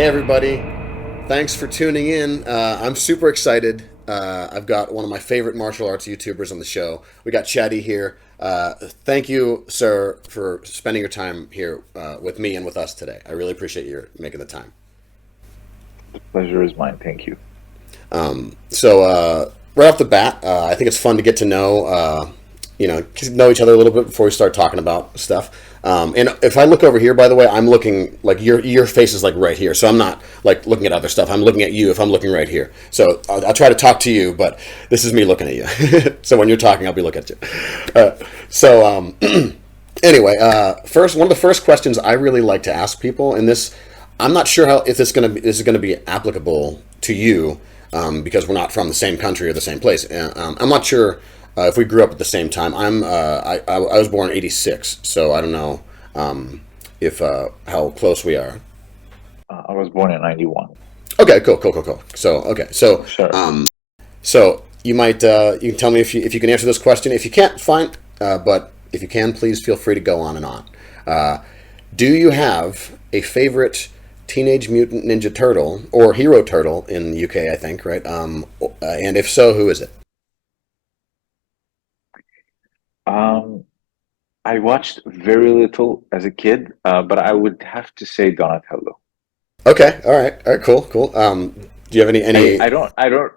Hey, everybody. Thanks for tuning in. I'm super excited. I've got one of my favorite martial arts YouTubers on the show. We got Chadi here. Thank you, sir, for spending your time here with me and with us today. I really appreciate you making the time. Pleasure is mine. Thank you. Right off the bat, I think it's fun to get to know, get to know each other a little bit before we start talking about stuff. And if I look over here, by the way, I'm looking like your face is like right here, so I'm not like looking at other stuff. I'm looking at you if I'm looking right here. So I'll try to talk to you, but this is me looking at you. So when you're talking, I'll be looking at you. Uh, so um, anyway, first one of the first questions I really like to ask people, and this I'm not sure how if this is gonna be applicable to you because we're not from the same country or the same place. I'm not sure if we grew up at the same time. I was born in '86, so I don't know if how close we are. I was born in 91. Okay, cool. Sure. So you can tell me if you can answer this question. If you can't, fine. But if you can, please feel free to go on and on. Uh, do you have a favorite Teenage Mutant Ninja Turtle or Hero Turtle in the UK? I think right. And if so, who is it? Um, I watched very little as a kid, but I would have to say Donatello. Okay, all right, cool. Do you have I, any? I don't I don't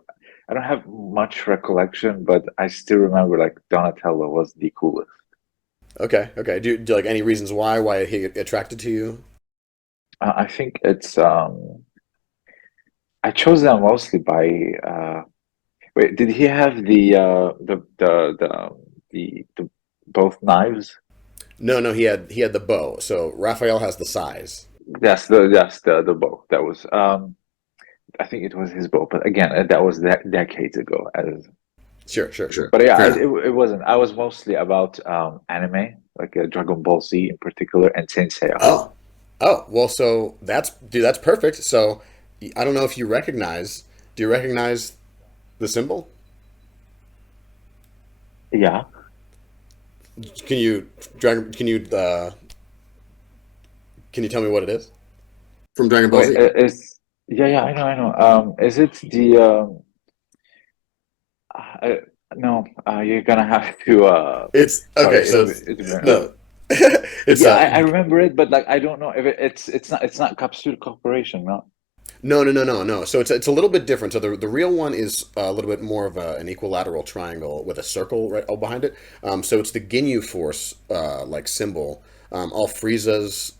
I don't have much recollection, but I still remember like Donatello was the coolest. Okay. Do you like any reasons why he attracted to you? I think it's I chose them mostly by wait, did he have the both knives? No. He had the bow. So Raphael has the size. That's the bow. That was I think it was his bow, but again, that was decades ago. Sure. But yeah, Fair enough. it wasn't. I was mostly about anime, like Dragon Ball Z in particular, and Saint Seiya. Oh, well, so that's perfect. So I don't know if you recognize. Do you recognize the symbol? Yeah. Can you Dragon? Can you tell me what it is from Dragon Ball Wait, Z? is yeah, I know. Is it the uh, no? You're gonna have to It's okay. sorry, So no, it's yeah, I remember it, but like I don't know if it's not Capsule Corporation, no? no. So it's a little bit different. So the real one is a little bit more of an equilateral triangle with a circle right behind it. So it's the Ginyu Force like symbol. All Frieza's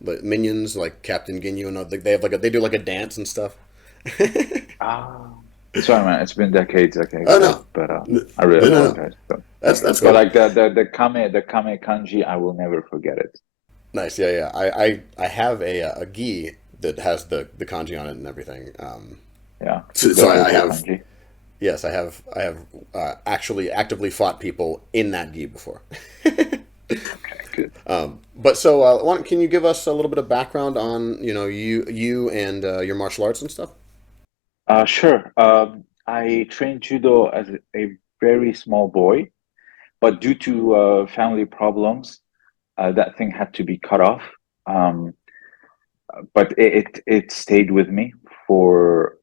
the minions like Captain Ginyu and they have they do like a dance and stuff. Ah, sorry, man. It's been decades, Oh but no, I really no. apologize. So, That's but cool. like the kame kanji, I will never forget it. Nice. Yeah. I have a gi that has the kanji on it and everything. Yeah, So the I purple have kanji. yes, I have actually actively fought people in that gi before. Okay, good. But so can you give us a little bit of background on you and your martial arts and stuff? Sure. I trained judo as a very small boy, but due to family problems, that thing had to be cut off. Um, but it stayed with me for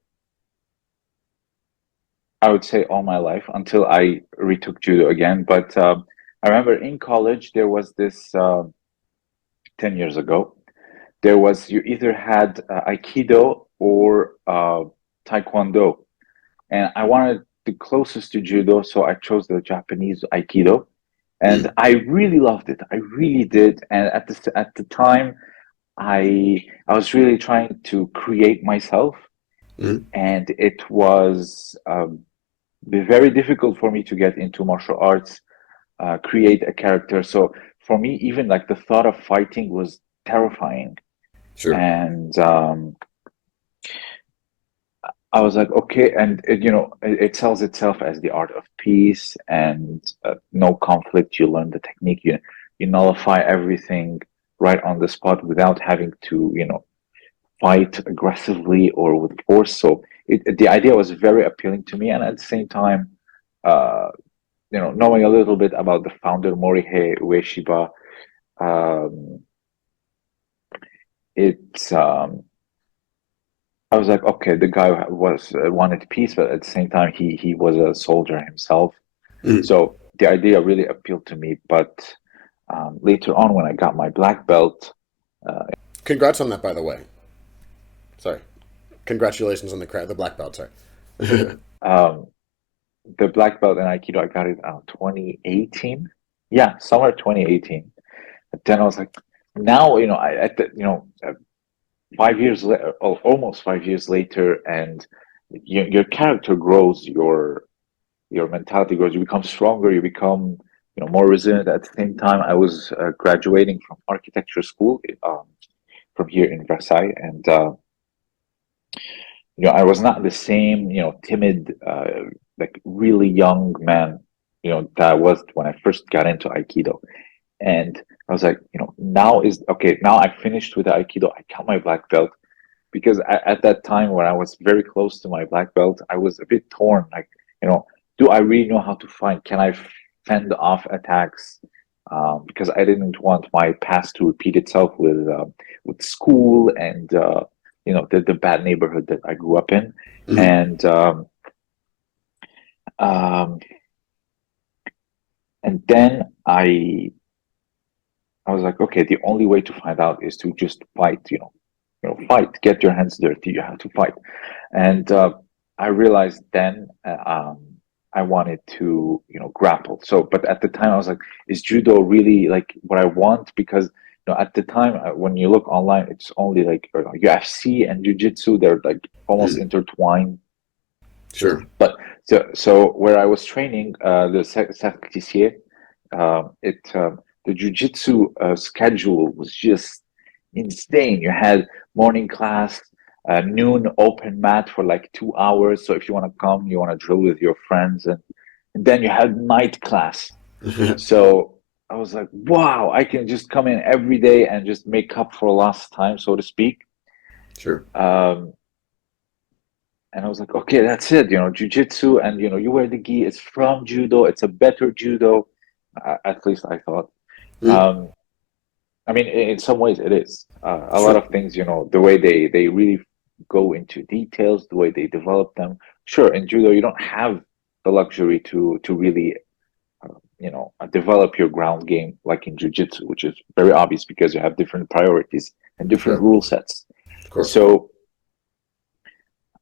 I would say all my life until I retook judo again. But I remember in college there was this 10 years ago. There was you either had Aikido or Taekwondo, and I wanted the closest to judo, so I chose the Japanese Aikido, and Mm, I really loved it. I really did. And at the time, I was really trying to create myself, mm, and it was be very difficult for me to get into martial arts, create a character. So for me, even like the thought of fighting was terrifying. sure. And I was like, okay, and it sells itself as the art of peace and no conflict. You learn the technique. You nullify everything right on the spot without having to, fight aggressively or with force. So the idea was very appealing to me, and at the same time, uh, knowing a little bit about the founder Morihei Ueshiba, um, it I was like, okay, the guy was wanted peace, but at the same time, he was a soldier himself. Mm. So the idea really appealed to me. But later on, when I got my black belt, uh, Congrats on that, by the way. Sorry. Congratulations on the black belt. Sorry. um, the black belt in Aikido, I got it 2018. Yeah, summer 2018. But then I was like, now, I at the, 5 years later, almost 5 years later, and your character grows, your mentality grows, you become stronger, you become, more resilient. At the same time, I was graduating from architecture school from here in Versailles, and I was not the same, timid, like really young man, that I was when I first got into Aikido. And I was like, now is okay. Now I finished with the Aikido. I got my black belt because at that time when I was very close to my black belt, I was a bit torn. Like, do I really know how to fight? Can I fend off attacks? Because I didn't want my past to repeat itself with school and the bad neighborhood that I grew up in. Mhm. And um, then I was like, okay, the only way to find out is to just fight, fight, get your hands dirty, you have to fight. And I realized then I wanted to, grapple. So, but at the time I was like, is judo really like what I want? Because, at the time when you look online, it's only like UFC and jiu-jitsu, they're like almost Mhm. intertwined. Sure. But so where I was training, the Sacrificier, it the jujitsu schedule was just insane. You had morning class, noon open mat for like 2 hours. So if you want to come, you want to drill with your friends, and then you had night class. So I was like, wow, I can just come in every day and just make up for lost time, so to speak. Sure. Um, and I was like, okay, that's it. Jujitsu, and you wear the gi. It's from judo. It's a better judo, at least I thought. Mhm. Um, I mean, in some ways, it is. A lot Sure. of things, the way they really go into details, the way they develop them. Sure, in judo, you don't have the luxury to really, develop your ground game like in jujitsu, which is very obvious because you have different priorities and different Sure. rule sets. Of course. So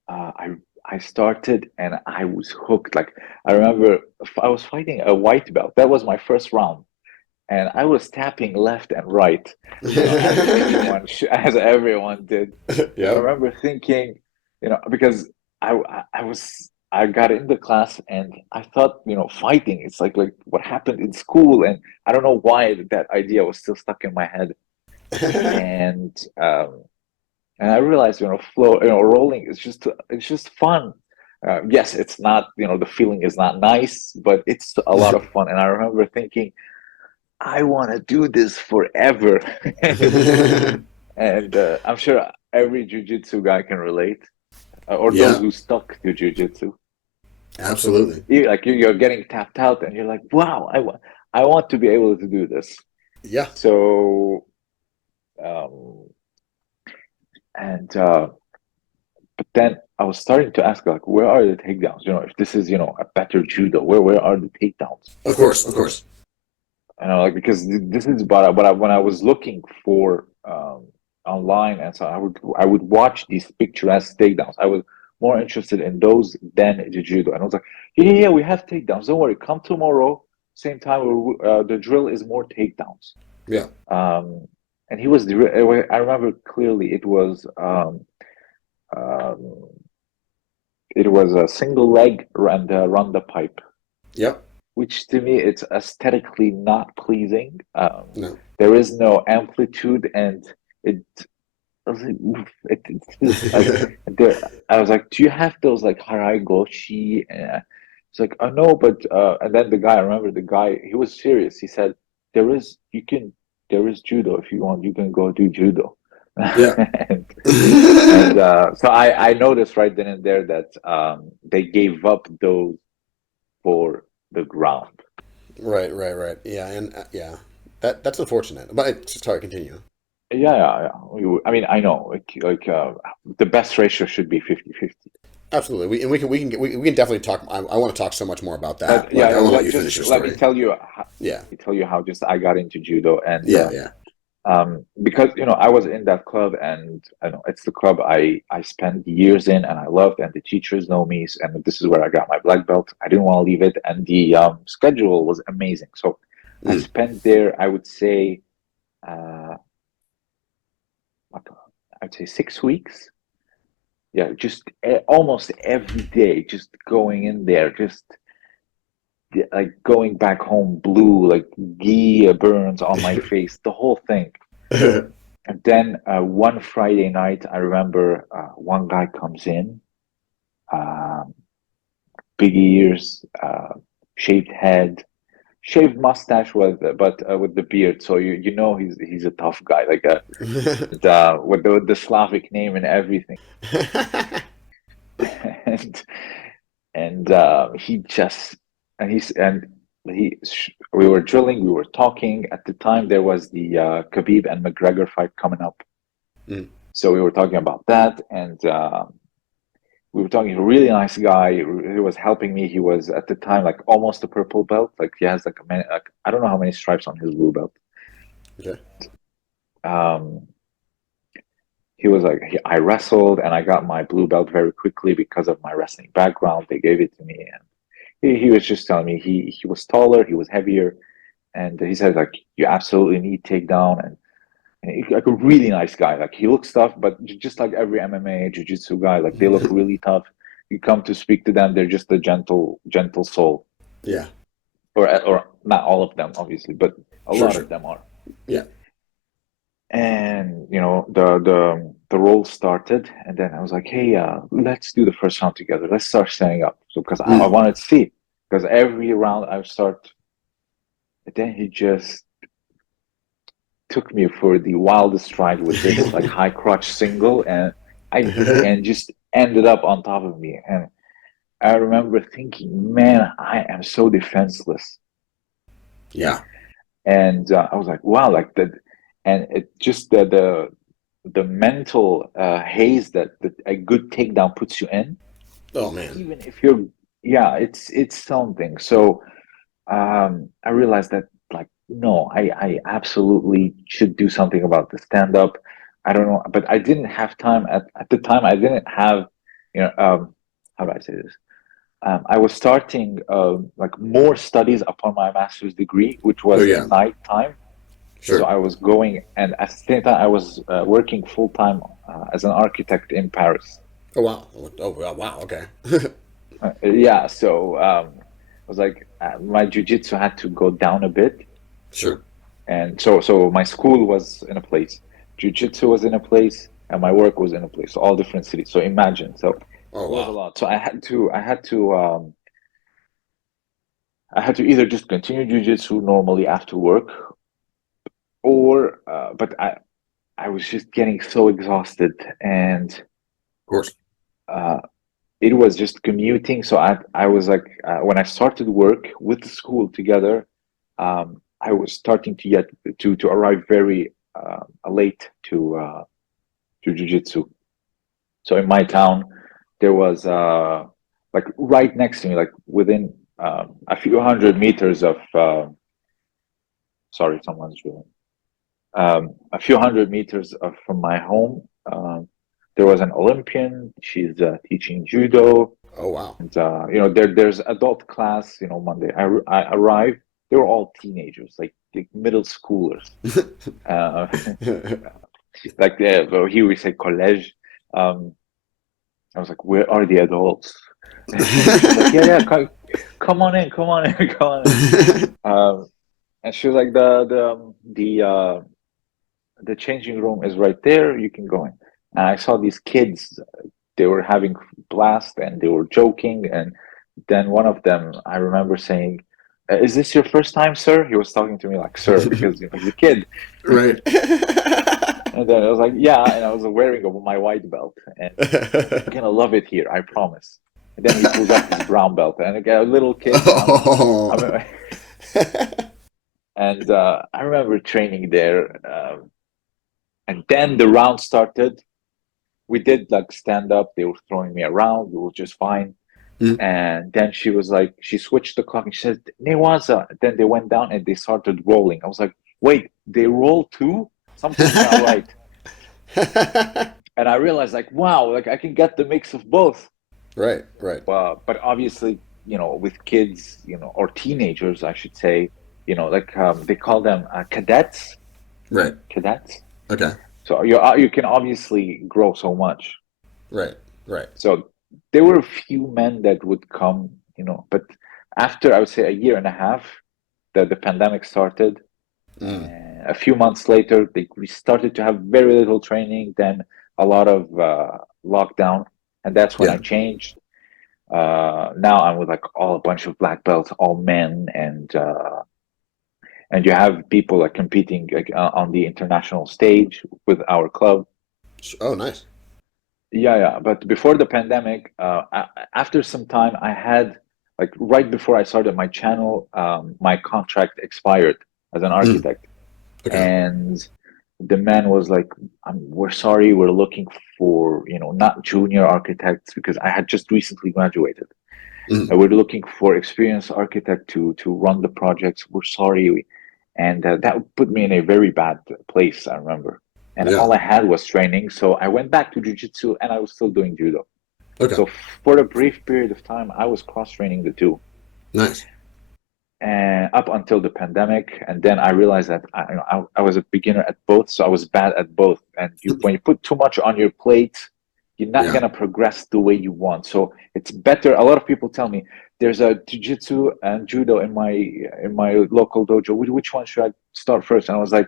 I started and I was hooked. Like I remember I was fighting a white belt. That was my first round, and I was tapping left and right, as anyone as everyone did. And I Yeah. remember thinking, because I got in the class and I thought, fighting. It's like what happened in school, and I don't know why that idea was still stuck in my head. And and I realized, rolling is just fun. Yes, it's not, the feeling is not nice, but it's a lot of fun. And I remember thinking, I want to do this forever. And I'm sure every jujitsu guy can relate, or those Yeah. who stuck to jujitsu. Absolutely. Like you're getting tapped out, and you're like, wow, I want to be able to do this. Yeah. So, um, and but then I was starting to ask, like, where are the takedowns? If this is, a better judo, where are the takedowns? Of course. Of course. Like because this is when I was looking for online, and so I would watch these picturesque takedowns. I was more interested in those than the judo, and I was like, yeah, yeah, yeah, we have takedowns. Don't worry, come tomorrow, same time. The drill is more takedowns. Yeah. Um, and he was I remember clearly. Um, It was a single leg and run the pipe, Yep. which to me it's aesthetically not pleasing. No. There is no amplitude, and it. I was like, "Oof," it's just there. I was like, "Do you have those like harai goshi?" It's like, "Oh no," but and then the guy. I remember the guy. He was serious. He said, there is judo if you want. You can go do judo." Yeah. and so I noticed right then and there that they gave up those for the ground. Right. Right. Right. Yeah. And yeah, that's unfortunate. But sorry. Continue. yeah. I mean, I know, the best ratio should be 50-50. Absolutely. We can definitely talk. I want to talk so much more about that. But yeah, Like, I want to let let you just finish your let me story. tell you, Yeah. how just I got into judo. And Yeah. Yeah. because I was in that club, and I know it's the club I spent years in, and I loved, and the teachers know me, and this is where I got my black belt. I didn't want to leave it, and the schedule was amazing. So I Mm. spent there, I would say, uh, like, I'd say 6 weeks. Yeah, just almost every day, just going in there, just like going back home blue, like ghee burns on my face, the whole thing. And then one Friday night, I remember one guy comes in, um, big ears, shaved head, shaved mustache with the beard. So he's a tough guy, like with the Slavic name and everything. and he just and he we were drilling, we were talking. At the time, there was the Khabib and McGregor fight coming up. Mm. So we were talking about that, and we were talking. A really nice guy. He was helping me. He was at the time like almost a purple belt. Like he has like I don't know how many stripes on his blue belt. Okay. Um, he was like I wrestled and I got my blue belt very quickly because of my wrestling background. They gave it to me, and he was just telling me he was taller, he was heavier, and he said like you absolutely need takedown. And like a really nice guy. Like he looks tough, but just like every MMA jiu-jitsu guy, like they look really tough. You come to speak to them, they're just a gentle soul. Yeah. Or not all of them, obviously, but a Sure. lot Sure. of them are. Yeah. And the roll started, and then I was like, hey, let's do the first round together. Let's start setting up. So because I Mm. wanted to see, because every round I start, and then he just took me for the wildest ride with this like high crotch single, and just ended up on top of me. And I remember thinking, man, I am so defenseless. Yeah. And I was like, wow, like that. And it just the mental haze that a good takedown puts you in, Oh man. even if you're, yeah, it's something. So I realized that like no, I absolutely should do something about the stand up. I don't know, but I didn't have time at the time. I didn't have, how do I say this? I was starting like more studies upon my master's degree, which Oh was yeah. in night time. So Sure. I was going, and at the same time, I was working full time as an architect in Paris. Oh wow. Oh wow. Wow. Okay. Yeah, so I was like, my jujitsu had to go down a bit. Sure. And so my school was in a place, jiu-jitsu was in a place, and my work was in a place, so all different cities. So imagine, so Oh it was a wow. lot. So I had to either just continue jiu-jitsu normally after work, or but I was just getting so exhausted, and Of course. uh, it was just commuting. So I was like, when I started work with the school together, I was starting to get to arrive very late to jiu-jitsu. So in my town, there was like right next to me, like within a few hundred meters of sorry, someone's drilling. A few hundred meters from my home, there was an Olympian. She's teaching judo, Oh wow. and there's adult class. Monday I arrived. They were all teenagers, like middle schoolers. Uh, like here we say college. Um, I was like, where are the adults? And she was like, yeah, come on in, come on in, come on in. And she was like, the changing room is right there. You can go in. And I saw these kids. They were having blast and they were joking. And then one of them, I remember saying, "Is this your first time, sir?" He was talking to me like "sir" because he's a kid. Right. And then I was like, "Yeah," and I was wearing my white belt, and you're gonna love it here, I promise. And then he pulls up his brown belt, and again, a little kid, and Oh. I'm and I remember training there. And then the round started. We did like stand up. They were throwing me around. We were just fine. Mm. And then she was like, she switched the clock and she said, Newaza. Then they went down and they started rolling. I was like, wait, they roll too? Something's not right. And I realized like, wow, like I can get the mix of both. Right, right. But obviously, with kids, or teenagers, I should say, like they call them cadets. Right. Cadets. Okay. So you can obviously grow so much. Right, right. So there were a few men that would come, but after I would say a year and a half, the pandemic started. Mm. A few months later, we started to have very little training, then a lot of lockdown, and that's when I Yeah. changed. Now I'm with like a bunch of black belts, all men, and you have people like competing like, on the international stage with our club. Oh, nice. Yeah, yeah. But before the pandemic, after some time, I had like right before I started my channel, my contract expired as an Mm. architect, Okay. and the man was like, "We're sorry, we're looking for not junior architects because I had just recently graduated. Mm. We're looking for experienced architect to run the projects. We're sorry." And that put me in a very bad place, I remember. And Yeah. all I had was training. So I went back to Jiu-Jitsu and I was still doing judo. Okay. So for a brief period of time, I was cross-training the two. Nice. And up until the pandemic. And then I realized that I was a beginner at both. So I was bad at both. And when you put too much on your plate, you're not Yeah. going to progress the way you want. So it's better. A lot of people tell me there's a jiu-jitsu and judo in my local dojo. Which one should I start first? And I was like,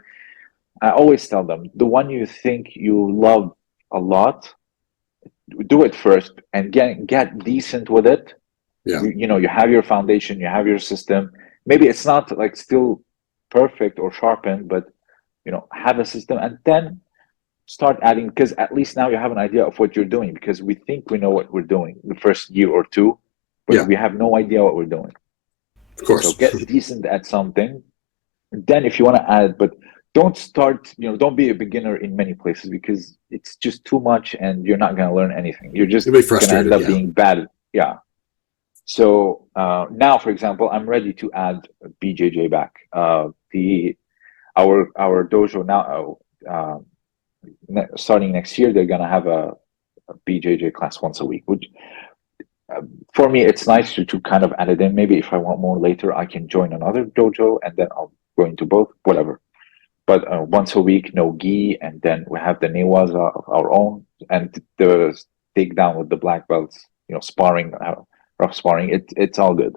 I always tell them the one you think you love a lot, do it first and get decent with it. Yeah. You have your foundation, you have your system. Maybe it's not like still perfect or sharpened, but have a system and then start adding, because at least now you have an idea of what you're doing, because we think we know what we're doing the first year or two, but Yeah. we have no idea what we're doing. Of So course. get decent at something. Then if you want to add, but don't start, don't be a beginner in many places because it's just too much and you're not going to learn anything. You're just You'll be going to end frustrated. up Yeah. being bad. Yeah. So now, for example, I'm ready to add BJJ back. The our dojo now, starting next year, they're gonna have a BJJ class once a week. Which for me, it's nice to kind of add it in. Maybe if I want more later, I can join another dojo and then I'll go into both, whatever. But once a week, no gi, and then we have the Newaza of our own and the takedown with the black belts. Sparring, rough sparring. It's all good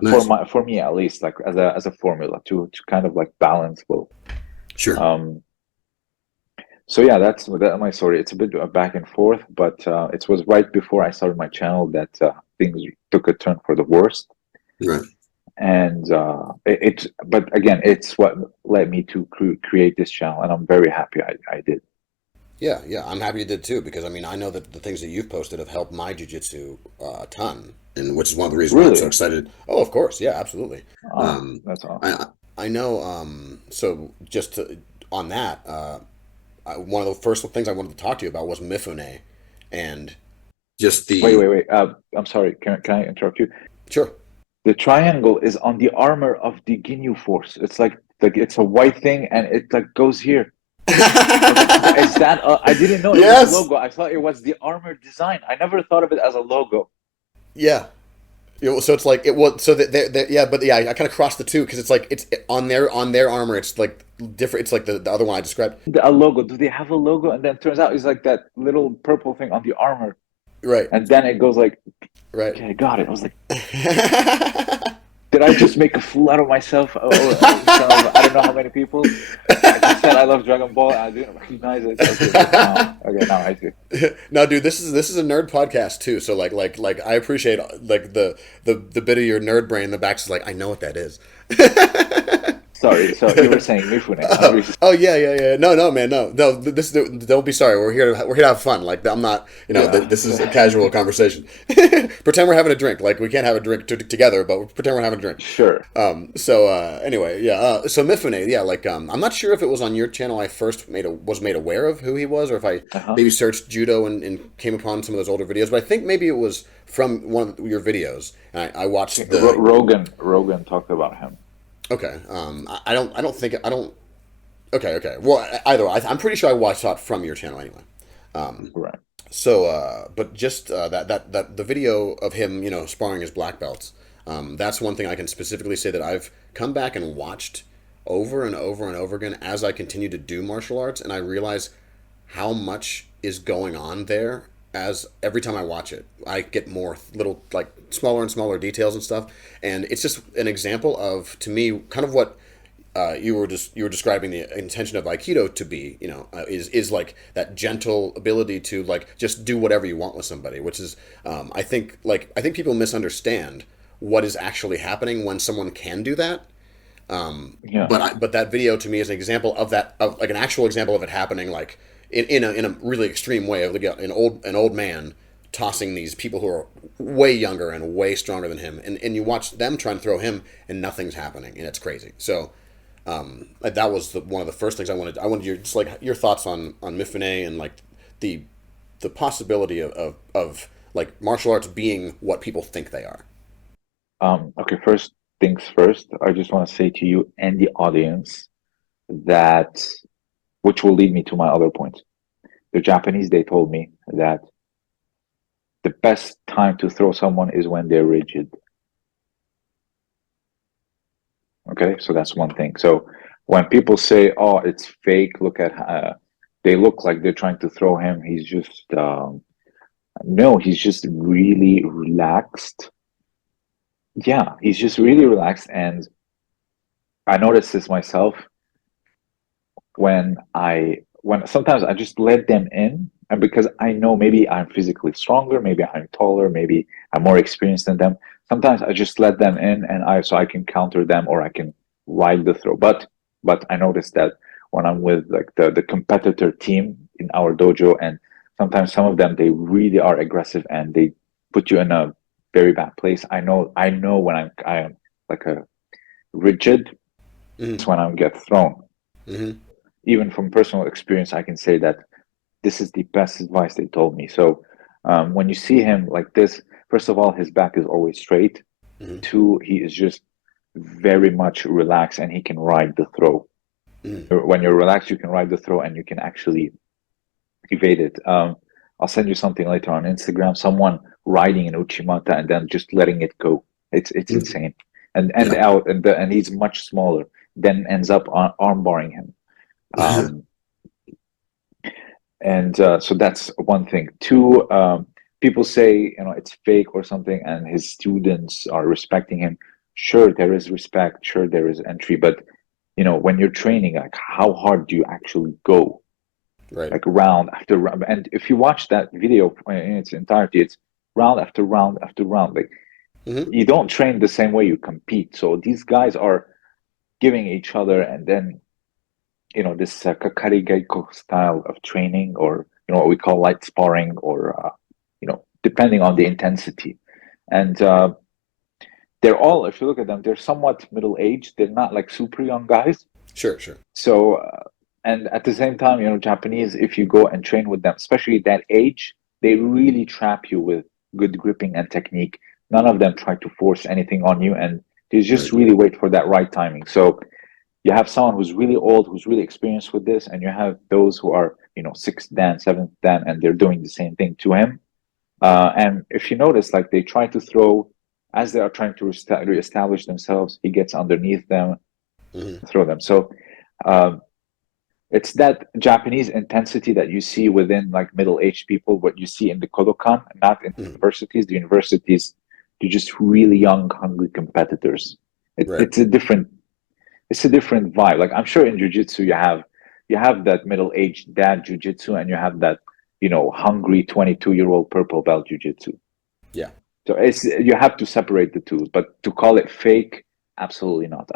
Nice. for me at least, like as a formula to kind of like balance both. Sure. Um, so yeah, that's my story. It's a bit back and forth, but it was right before I started my channel that things took a turn for the worst. Right. And but again, it's what led me to create this channel, and I'm very happy I did. Yeah, yeah, I'm happy you did too because I mean I know that the things that you've posted have helped my jujitsu a ton, and which is one of the reasons why I'm so Really? excited. Oh, of course, yeah, absolutely. Ah, that's awesome. I know. So just on that, one of the first things I wanted to talk to you about was Mifune, and just the Wait. I'm sorry. Can I interrupt you? sure. The triangle is on the armor of the Ginyu Force. It's like it's a white thing, and it like goes here. I was like, is that? I didn't know it was a Yes. logo. I thought it was the armor design. I never thought of it as a logo. Yeah. So it's like it was so that yeah, but yeah, I kind of crossed the two because it's like it's on their armor. It's like different. It's like the other one I described. A logo. Do they have a logo? And then it turns out it's like that little purple thing on the armor, Right. and then it goes like, Right. okay, I got it. I was like, did I just make a fool out of myself? Or I don't know how many people. I just said I love Dragon Ball. And I didn't recognize it. Now I do. No, dude, this is a nerd podcast too. So like I appreciate like the bit of your nerd brain in the back is like I know what that is. Sorry, so you were saying Mifune. I'm just Oh yeah, yeah, yeah. No, no, man, no, no. This don't be sorry. We're here to have fun. Like I'm not. yeah. This is a casual conversation. Pretend we're having a drink. Like we can't have a drink together, but pretend we're having a drink. Sure. So anyway, yeah. So Mifune, yeah. Like I'm not sure if it was on your channel I first was made aware of who he was, or if I Uh-huh. maybe searched judo and came upon some of those older videos. But I think maybe it was from one of your videos, and I watched the. Rogan talked about him. Okay. I don't. Okay, okay. Well, either way, I'm pretty sure saw it from your channel anyway. Right. So, but just that the video of him, sparring his black belts. That's one thing I can specifically say that I've come back and watched over and over and over again as I continue to do martial arts, and I realize how much is going on there. As every time I watch it, I get more little, like, smaller and smaller details and stuff, and it's just an example of, to me, kind of what you were describing the intention of Aikido to be, is like that gentle ability to, like, just do whatever you want with somebody, which is, I think people misunderstand what is actually happening when someone can do that. Yeah. But that video to me is an example of that, of like an actual example of it happening, like in a really extreme way, of like an old man tossing these people who are way younger and way stronger than him, and you watch them try and throw him, and nothing's happening, and it's crazy. So that was one of the first things I wanted. I wanted your thoughts on Mifune, and like the possibility of like martial arts being what people think they are. Okay, first things first, I just want to say to you and the audience that, which will lead me to my other point. The Japanese, they told me that the best time to throw someone is when they're rigid. Okay, so that's one thing. So when people say, "Oh, it's fake," look at they look like they're trying to throw him. He's just no, he's just really relaxed. Yeah, he's just really relaxed, and I noticed this myself when sometimes I just let them in, and because I know maybe I'm physically stronger, maybe I'm taller, maybe I'm more experienced than them. Sometimes I just let them in, and I can counter them or I can ride the throw. But I noticed that when I'm with like the competitor team in our dojo, and sometimes some of them, they really are aggressive and they put you in a very bad place. I know when I am like a rigid, Mm-hmm. it's when I get thrown. Mm-hmm. Even from personal experience, I can say that this is the best advice they told me. So when you see him like this, first of all, his back is always straight. Mm-hmm. Two, he is just very much relaxed and he can ride the throw. Mm-hmm. When you're relaxed, you can ride the throw and you can actually evade it. I'll send you something later on Instagram. Someone riding an Uchimata and then just letting it go. It's Mm-hmm. insane. And Yeah. out and he's much smaller. Then ends up arm barring him. Um, and so that's one thing. Two, people say it's fake or something, and his students are respecting him. Sure, there is respect. Sure, there is entry, but when you're training, like how hard do you actually go? Right. Like round after round. And if you watch that video in its entirety, it's round after round after round. Like Mm-hmm. you don't train the same way you compete. So these guys are giving each other, and then this kakari geiko style of training, or what we call light sparring, or depending on the intensity. And they're all, if you look at them, they're somewhat middle aged. They're not like super young guys. Sure. Sure. So and at the same time, Japanese, if you go and train with them, especially at that age, they really trap you with good gripping and technique. None of them try to force anything on you, and they just Right. really wait for that right timing. So you have someone who's really old, who's really experienced with this, and you have those who are, sixth dan, seventh dan, and they're doing the same thing to him. And if you notice, like they try to throw as they are trying to reestablish themselves, he gets underneath them, Mm-hmm. throw them. So um, it's that Japanese intensity that you see within like middle-aged people, what you see in the Kodokan, not in Mm-hmm. universities. The universities, they're just really young, hungry competitors. It, Right. it's a different it's a different vibe. Like I'm sure in jujitsu you have that middle-aged dad jujitsu, and you have that hungry 22-year-old purple belt jujitsu. Yeah. So you have to separate the two. But to call it fake, absolutely not.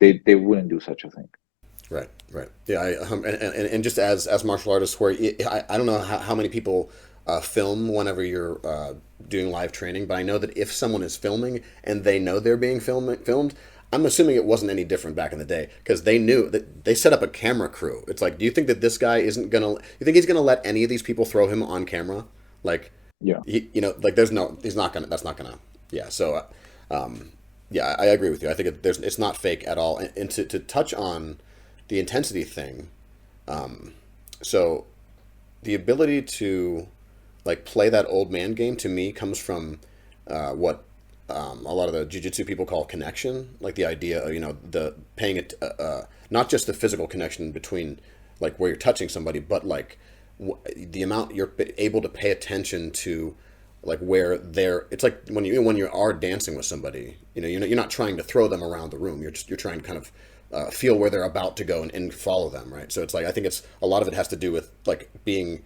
they wouldn't do such a thing. Right, right. Yeah, and just as martial artists, where I don't know how many people film whenever you're doing live training, but I know that if someone is filming and they know they're being filmed, I'm assuming it wasn't any different back in the day because they knew that they set up a camera crew. It's like, do you think that this guy isn't gonna? You think he's gonna let any of these people throw him on camera? Like, Yeah. like there's no, he's not gonna. That's not gonna. Yeah. So, yeah, I agree with you. I think it's not fake at all. And to touch on the intensity thing, so the ability to like play that old man game to me comes from what a lot of the jiu-jitsu people call connection, like the idea of the paying it not just the physical connection between like where you're touching somebody, but like the amount you're able to pay attention to like where they're. It's like when you are dancing with somebody, you're not trying to throw them around the room. You're trying to kind of feel where they're about to go and follow them, right? So it's like I think it's a lot of it has to do with like being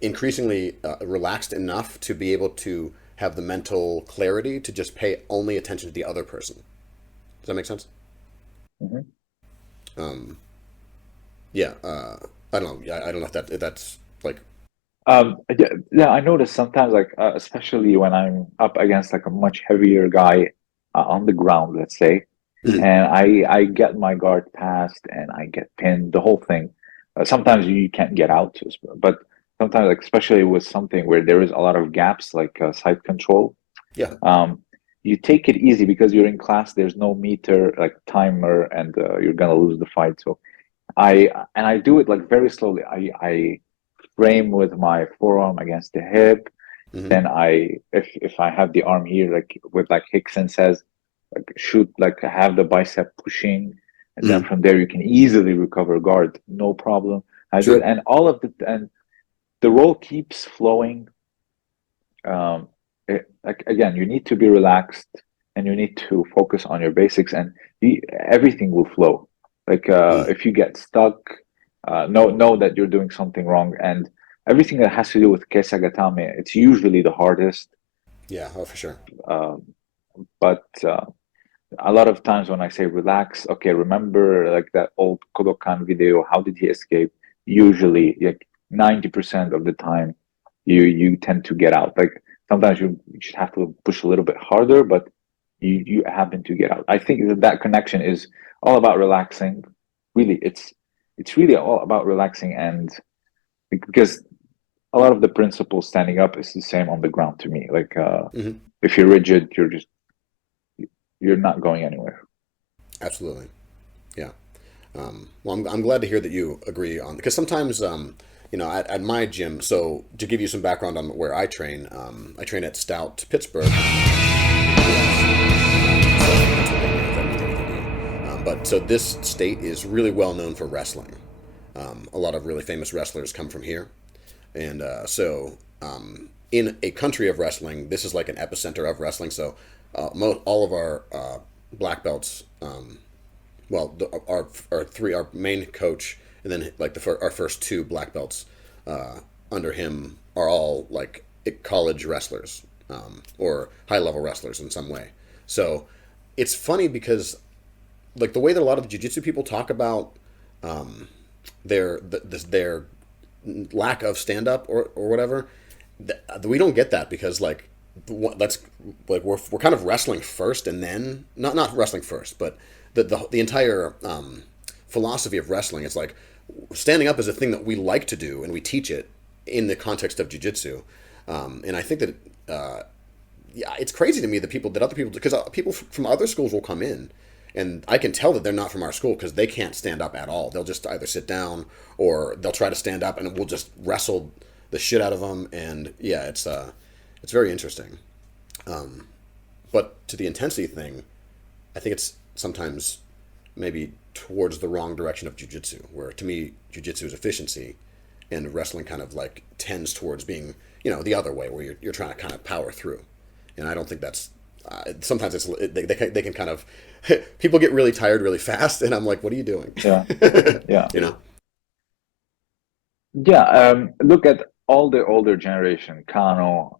increasingly relaxed enough to be able to have the mental clarity to just pay only attention to the other person. Does that make sense? Hmm. Um, yeah. I don't know. Yeah, I don't know if that's like. Yeah, yeah, I notice sometimes, like especially when I'm up against like a much heavier guy on the ground, let's say, Mhm. and I get my guard passed and I get pinned, the whole thing. Sometimes you can't get out, but sometimes, like especially with something where there is a lot of gaps, like side control, Yeah. um, you take it easy because you're in class. There's no meter, like timer, and you're gonna lose the fight. So I do it like very slowly. I frame with my forearm against the hip. Hmm. Then if I have the arm here, like with like Hickson says, like shoot, like have the bicep pushing, and then Hmm. from there you can easily recover guard, no problem. I do it, True. and the roll keeps flowing. Like again, you need to be relaxed and you need to focus on your basics, and everything will flow. Like Mm. if you get stuck, know that you're doing something wrong, and everything that has to do with kesagatame, it's usually the hardest. Yeah. Oh, for sure. Um, but a lot of times when I say relax, okay, remember like that old Kodokan video, how did he escape? Usually, like 90% of the time, you tend to get out. Like sometimes you just have to push a little bit harder, but you happen to get out. I think that connection is all about relaxing. Really, it's really all about relaxing, and because a lot of the principles standing up is the same on the ground to me. Like Hmm. if you're rigid, you're not going anywhere. Absolutely. Yeah. Well, I'm glad to hear that you agree on because sometimes, at my gym. So to give you some background on where I train at Stout, Pittsburgh, but so this state is really well known for wrestling. A lot of really famous wrestlers come from here, and in a country of wrestling, this is like an epicenter of wrestling. So all of our black belts well, our main coach, and then like our first two black belts under him are all like college wrestlers or high level wrestlers in some way. So it's funny because like the way that a lot of the jiu-jitsu people talk about their lack of stand up or whatever, we don't get that because like that's like we're kind of wrestling first and then not wrestling first, but the entire philosophy of wrestling is like standing up is a thing that we like to do and we teach it in the context of jiu-jitsu. And I think that yeah, it's crazy to me that other people because people from other schools will come in and I can tell that they're not from our school because they can't stand up at all. They'll just either sit down or they'll try to stand up and we'll just wrestle the shit out of them. And yeah, it's very interesting. But to the intensity thing, I think it's sometimes maybe towards the wrong direction of jujitsu, where to me jujitsu is efficiency, and wrestling kind of like tends towards being the other way, where you're trying to kind of power through, and I don't think that's. Sometimes they can kind of people get really tired really fast, and I'm like, what are you doing? Yeah, yeah. you know? Yeah, look at all the older generation, Kano,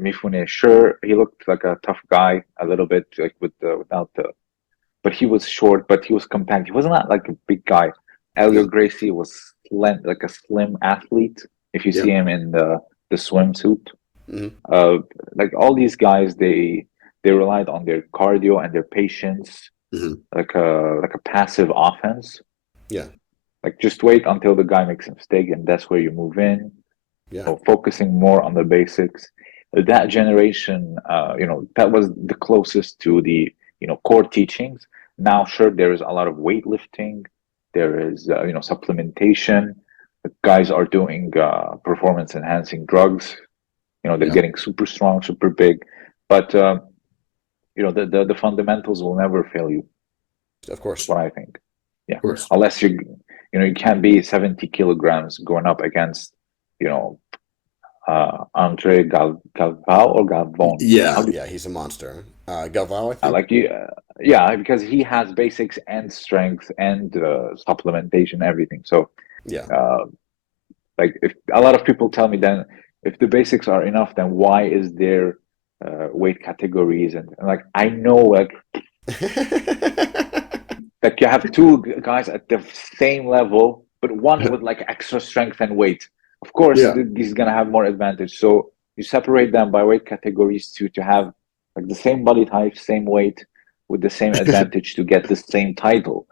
Mifune. Sure, he looked like a tough guy a little bit, like without the but he was short, but he was compact. He was not like a big guy. Elio Yeah. Gracie was like a slim athlete. If you Yeah. see him in the swimsuit, Hmm. uh, like all these guys, they relied on their cardio and their patience, Hmm. like a passive offense. Yeah. Like just wait until the guy makes a mistake, and that's where you move in. Yeah. Know, focusing more on the basics. That generation, that was the closest to the core teachings. Now, sure, there is a lot of weightlifting. There is supplementation. The guys are doing performance enhancing drugs. They're Yeah. getting super strong, super big, but the fundamentals will never fail you. Of That's course. what I think. Yeah, Of course. unless you can't be 70 kilograms going up against you know Andre Galvao or Galvon. How Yeah. do Yeah. He's a monster. Galvao, I think. like you? Yeah, because he has basics and strength and supplementation, everything. So, Yeah. uh, like, if a lot of people tell me, then if the basics are enough, then why is there weight categories? And like I know, like you have two guys at the same level, but one with like extra strength and weight. Of course, Yeah. he's gonna have more advantage. So you separate them by weight categories to have like the same body type, same weight, with the same advantage to get the same title.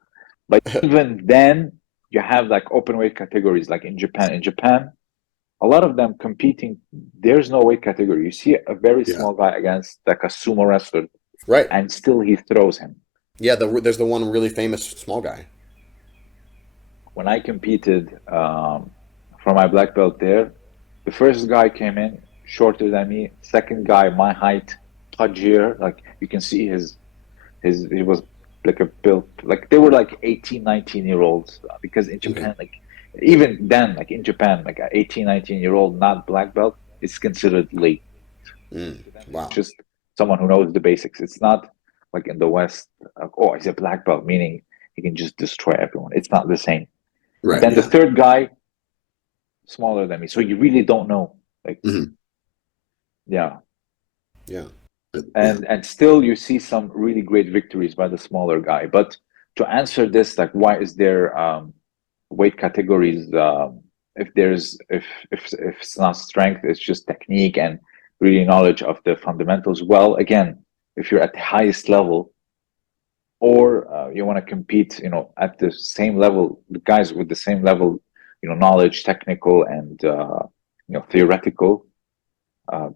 But even then, you have like open weight categories, like in Japan. In Japan, a lot of them competing, there's no weight category. You see a very Yeah. small guy against like a sumo wrestler, Right. and still he throws him. Yeah. There's the one really famous small guy. When I competed for my black belt there, the first guy came in shorter than me. Second guy, my height, pudgier. Like you can see his he was like a built like they were like 18, 19-year olds because in Okay. Japan, like even then, like in Japan, like an 18, 19-year old not black belt is considered late. Mm. To them, it's Wow. just someone who knows the basics. It's not like in the West, like, oh, he's a black belt, meaning he can just destroy everyone. It's not the same. And Right. then the Yeah. third guy, smaller than me. So you really don't know. Like, Hmm. yeah. Yeah. Yeah. And still you see some really great victories by the smaller guy. But to answer this, like why is there weight categories if it's not strength, it's just technique and really knowledge of the fundamentals. Well, again, if you're at the highest level or you want to compete, at the same level, the guys with the same level, knowledge, technical and theoretical. Uh,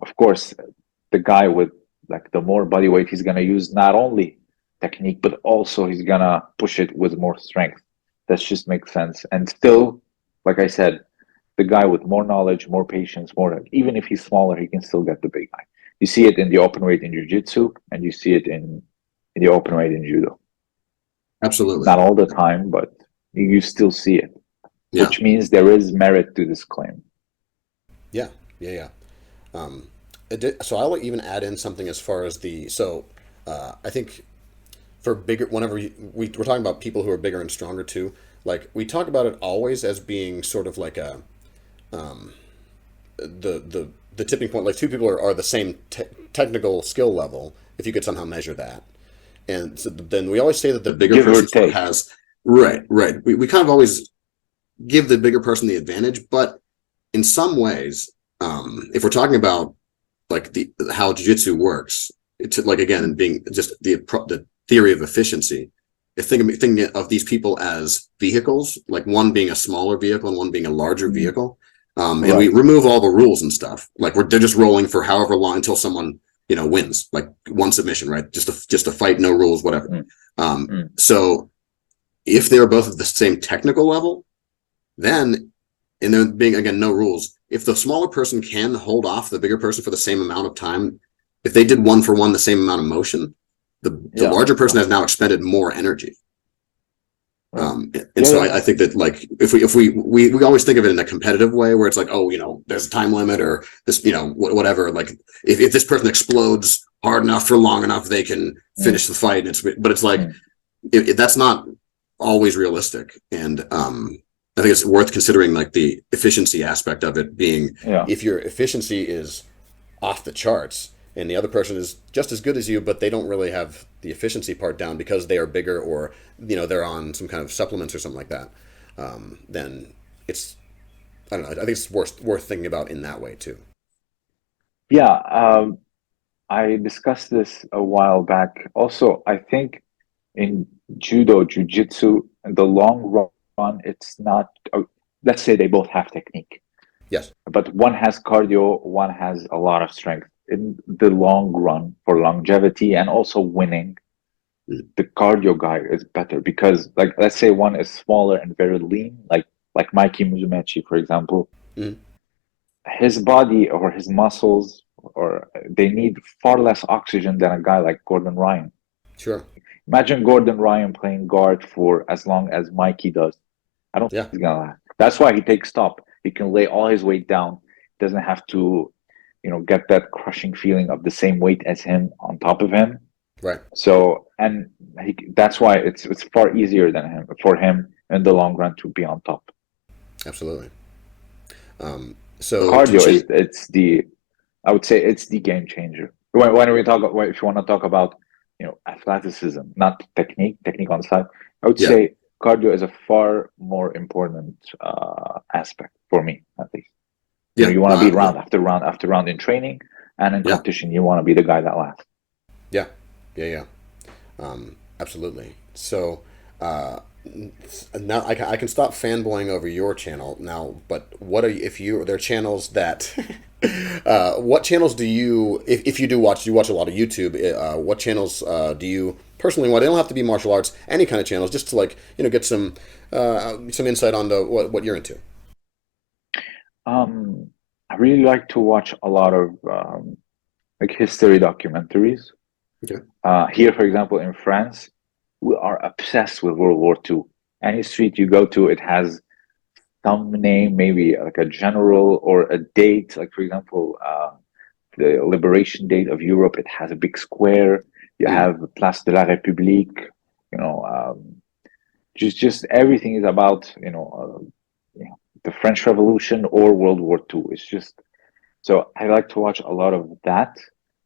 of course, the guy with like the more body weight, he's gonna use not only technique but also he's gonna push it with more strength. That just makes sense. And still, like I said, the guy with more knowledge, more patience, more even if he's smaller, he can still get the big guy. You see it in the open weight in jiu-jitsu, and you see it in the open weight in judo. Absolutely. Not all the time, but you still see it, Yeah. which means there is merit to this claim. Yeah. Yeah. Yeah. Um, so I'll even add in something as far as I think for bigger, whenever we're talking about people who are bigger and stronger too, like we talk about it always as being sort of like the tipping point, like two people are the same technical skill level, if you could somehow measure that. And so then we always say that the bigger Give or person sort of take. has, right. We kind of always give the bigger person the advantage, but in some ways, if we're talking about like the how jiu-jitsu works, it's like again being just the theory of efficiency, if thinking of these people as vehicles, like one being a smaller vehicle and one being a larger vehicle, and we Right. remove all the rules and stuff, like they're just rolling for however long until someone wins, like one submission, right? Just a fight, no rules, whatever. Mm. Mm. So if they're both at the same technical level, then, and there being again no rules, if the smaller person can hold off the bigger person for the same amount of time, if they did one for one the same amount of motion, the Yeah. larger person has now expended more energy. Right. And so I think that like if we always think of it in a competitive way where it's like, oh, there's a time limit or this, whatever, like if this person explodes hard enough for long enough, they can finish the fight. But it's like that's not always realistic. And I think it's worth considering like the efficiency aspect of it being, Yeah. if your efficiency is off the charts, and the other person is just as good as you, but they don't really have the efficiency part down because they are bigger, or they're on some kind of supplements or something like that. Then it's I don't know. I think it's worth thinking about in that way too. Yeah, I discussed this a while back. Also, I think in judo, jujitsu, in the long run, it's not, let's say they both have technique, Yes. but one has cardio, one has a lot of strength. In the long run, for longevity and also winning, Mm. the cardio guy is better because, like, let's say one is smaller and very lean, like Mikey Musumeci, for example, Mm. his body or his muscles or they need far less oxygen than a guy like Gordon Ryan. Sure. Imagine Gordon Ryan playing guard for as long as Mikey does. I don't think Yeah. he's gonna last. That's why he takes top. He can lay all his weight down. Doesn't have to, get that crushing feeling of the same weight as him on top of him. Right. So, and that's why it's far easier than him for him in the long run to be on top. Absolutely. So to Cardio change. is it's the I would say it's the game changer. When we talk about, if you want to talk about, athleticism, not technique on the side, I would Yeah. say cardio is a far more important aspect for me, at least. Yeah. You want to No. be Yeah. round after round after round in training and in Yeah. competition. You want to be the guy that lasts. Yeah. Yeah. Yeah. Absolutely. So now I can stop fanboying over your channel now. But what are you, if you there are channels that what channels do you, if you do you watch a lot of YouTube? What channels do you personally want? They don't have to be martial arts. Any kind of channels, just to get some insight on what you're into. I really like to watch a lot of like history documentaries. Okay. Here, for example, in France, we are obsessed with World War II. Any street you go to, it has some name, maybe like a general or a date. Like, for example, the liberation date of Europe, it has a big square. You Mm. have Place de la République. You know, just everything is about the French Revolution or World War II. It's just so I like to watch a lot of that.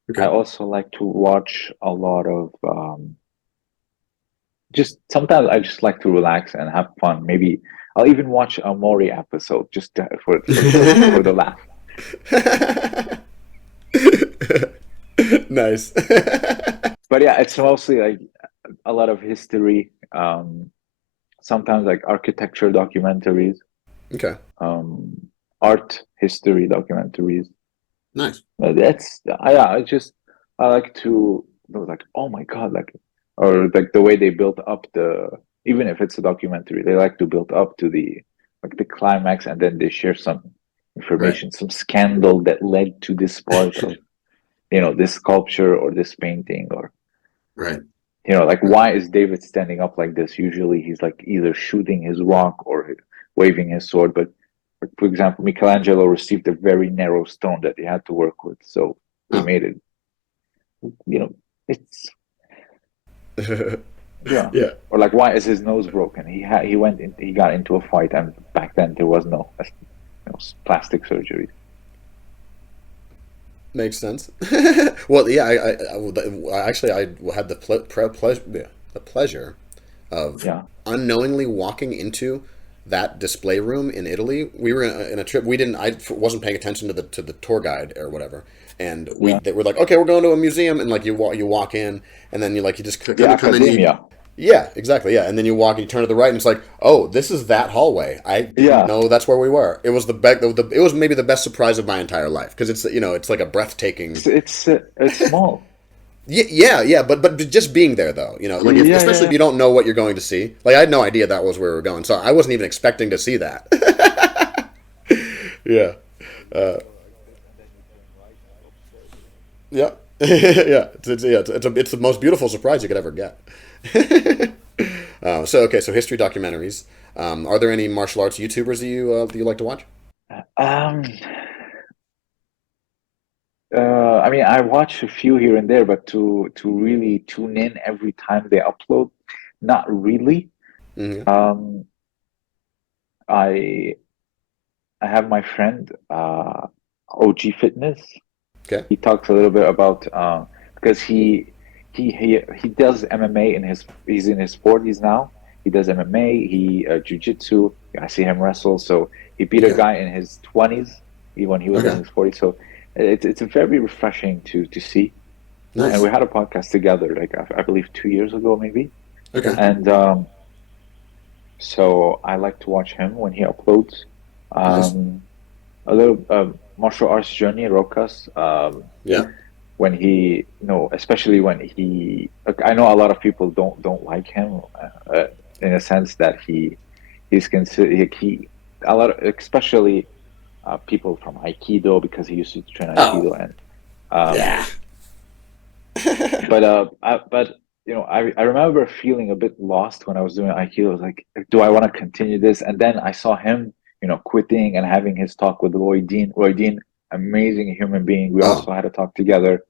I Okay. also like to watch a lot of just sometimes I just like to relax and have fun. Maybe I'll even watch a Maury episode just for the laugh. Nice. But yeah, it's mostly like a lot of history. Sometimes like architecture documentaries, Okay. um, art history documentaries. Nice. But that's yeah. I like to like, oh my God, like, or like the way they built up the, even if it's a documentary, they like to build up to the like the climax, and then they share some Right. information, some scandal that led to this part of this sculpture or this painting, or Right. like, why is David standing up like this? Usually he's like either shooting his rock or waving his sword, but for example, Michelangelo received a very narrow stone that he had to work with, so he Oh. made it. It's yeah. Yeah. Or like, why is his nose broken? He got into a fight, and back then there was no plastic surgery. Makes sense. Well, yeah, actually I had the pleasure of Yeah, unknowingly walking into that display room in Italy. We were in a trip. We didn't. I wasn't paying attention to the tour guide or whatever. And yeah. they were like, okay, we're going to a museum, and like you walk in, and then you just The kind of come in. academia. Yeah, exactly. Yeah, and then you walk and you turn to the right, and it's like, oh, this is that hallway. I didn't Yeah, know that's where we were. It was it was maybe the best surprise of my entire life because it's like a breathtaking. it's small. Yeah, yeah, yeah. But just being there though, like Yeah, especially yeah, if you don't know what you're going to see. Like I had no idea that was where we were going, so I wasn't even expecting to see that. Yeah, yeah, yeah. It's the most beautiful surprise you could ever get. So okay, so history documentaries. Are there any martial arts YouTubers that you like to watch? yeah. I mean, I watch a few here and there, but to really tune in every time they upload, not really. Hmm. Um, I I have my friend OG Fitness. Okay. He talks a little bit about because he does MMA in his he's in his 40s now. He does MMA. He Jiu-Jitsu. I see him wrestle. So he beat a Okay. guy in his 20s when he was in Okay. his 40s. So it's very refreshing to see. And we Nice. had a podcast together, like I believe 2 years ago, maybe. Okay. And so I like to watch him when he uploads. Nice. Um, a little martial arts journey, Rokas. Yeah. When he, especially when he, like, I know a lot of people don't like him in a sense that he's considered a lot of, especially people from Aikido because he used to train Oh. Aikido and um, Yeah. but I remember feeling a bit lost when I was doing Aikido. I was like, do I want to continue this? And then I saw him, quitting and having his talk with Roy Dean. Roy Dean, amazing human being. We Oh. also had a talk together.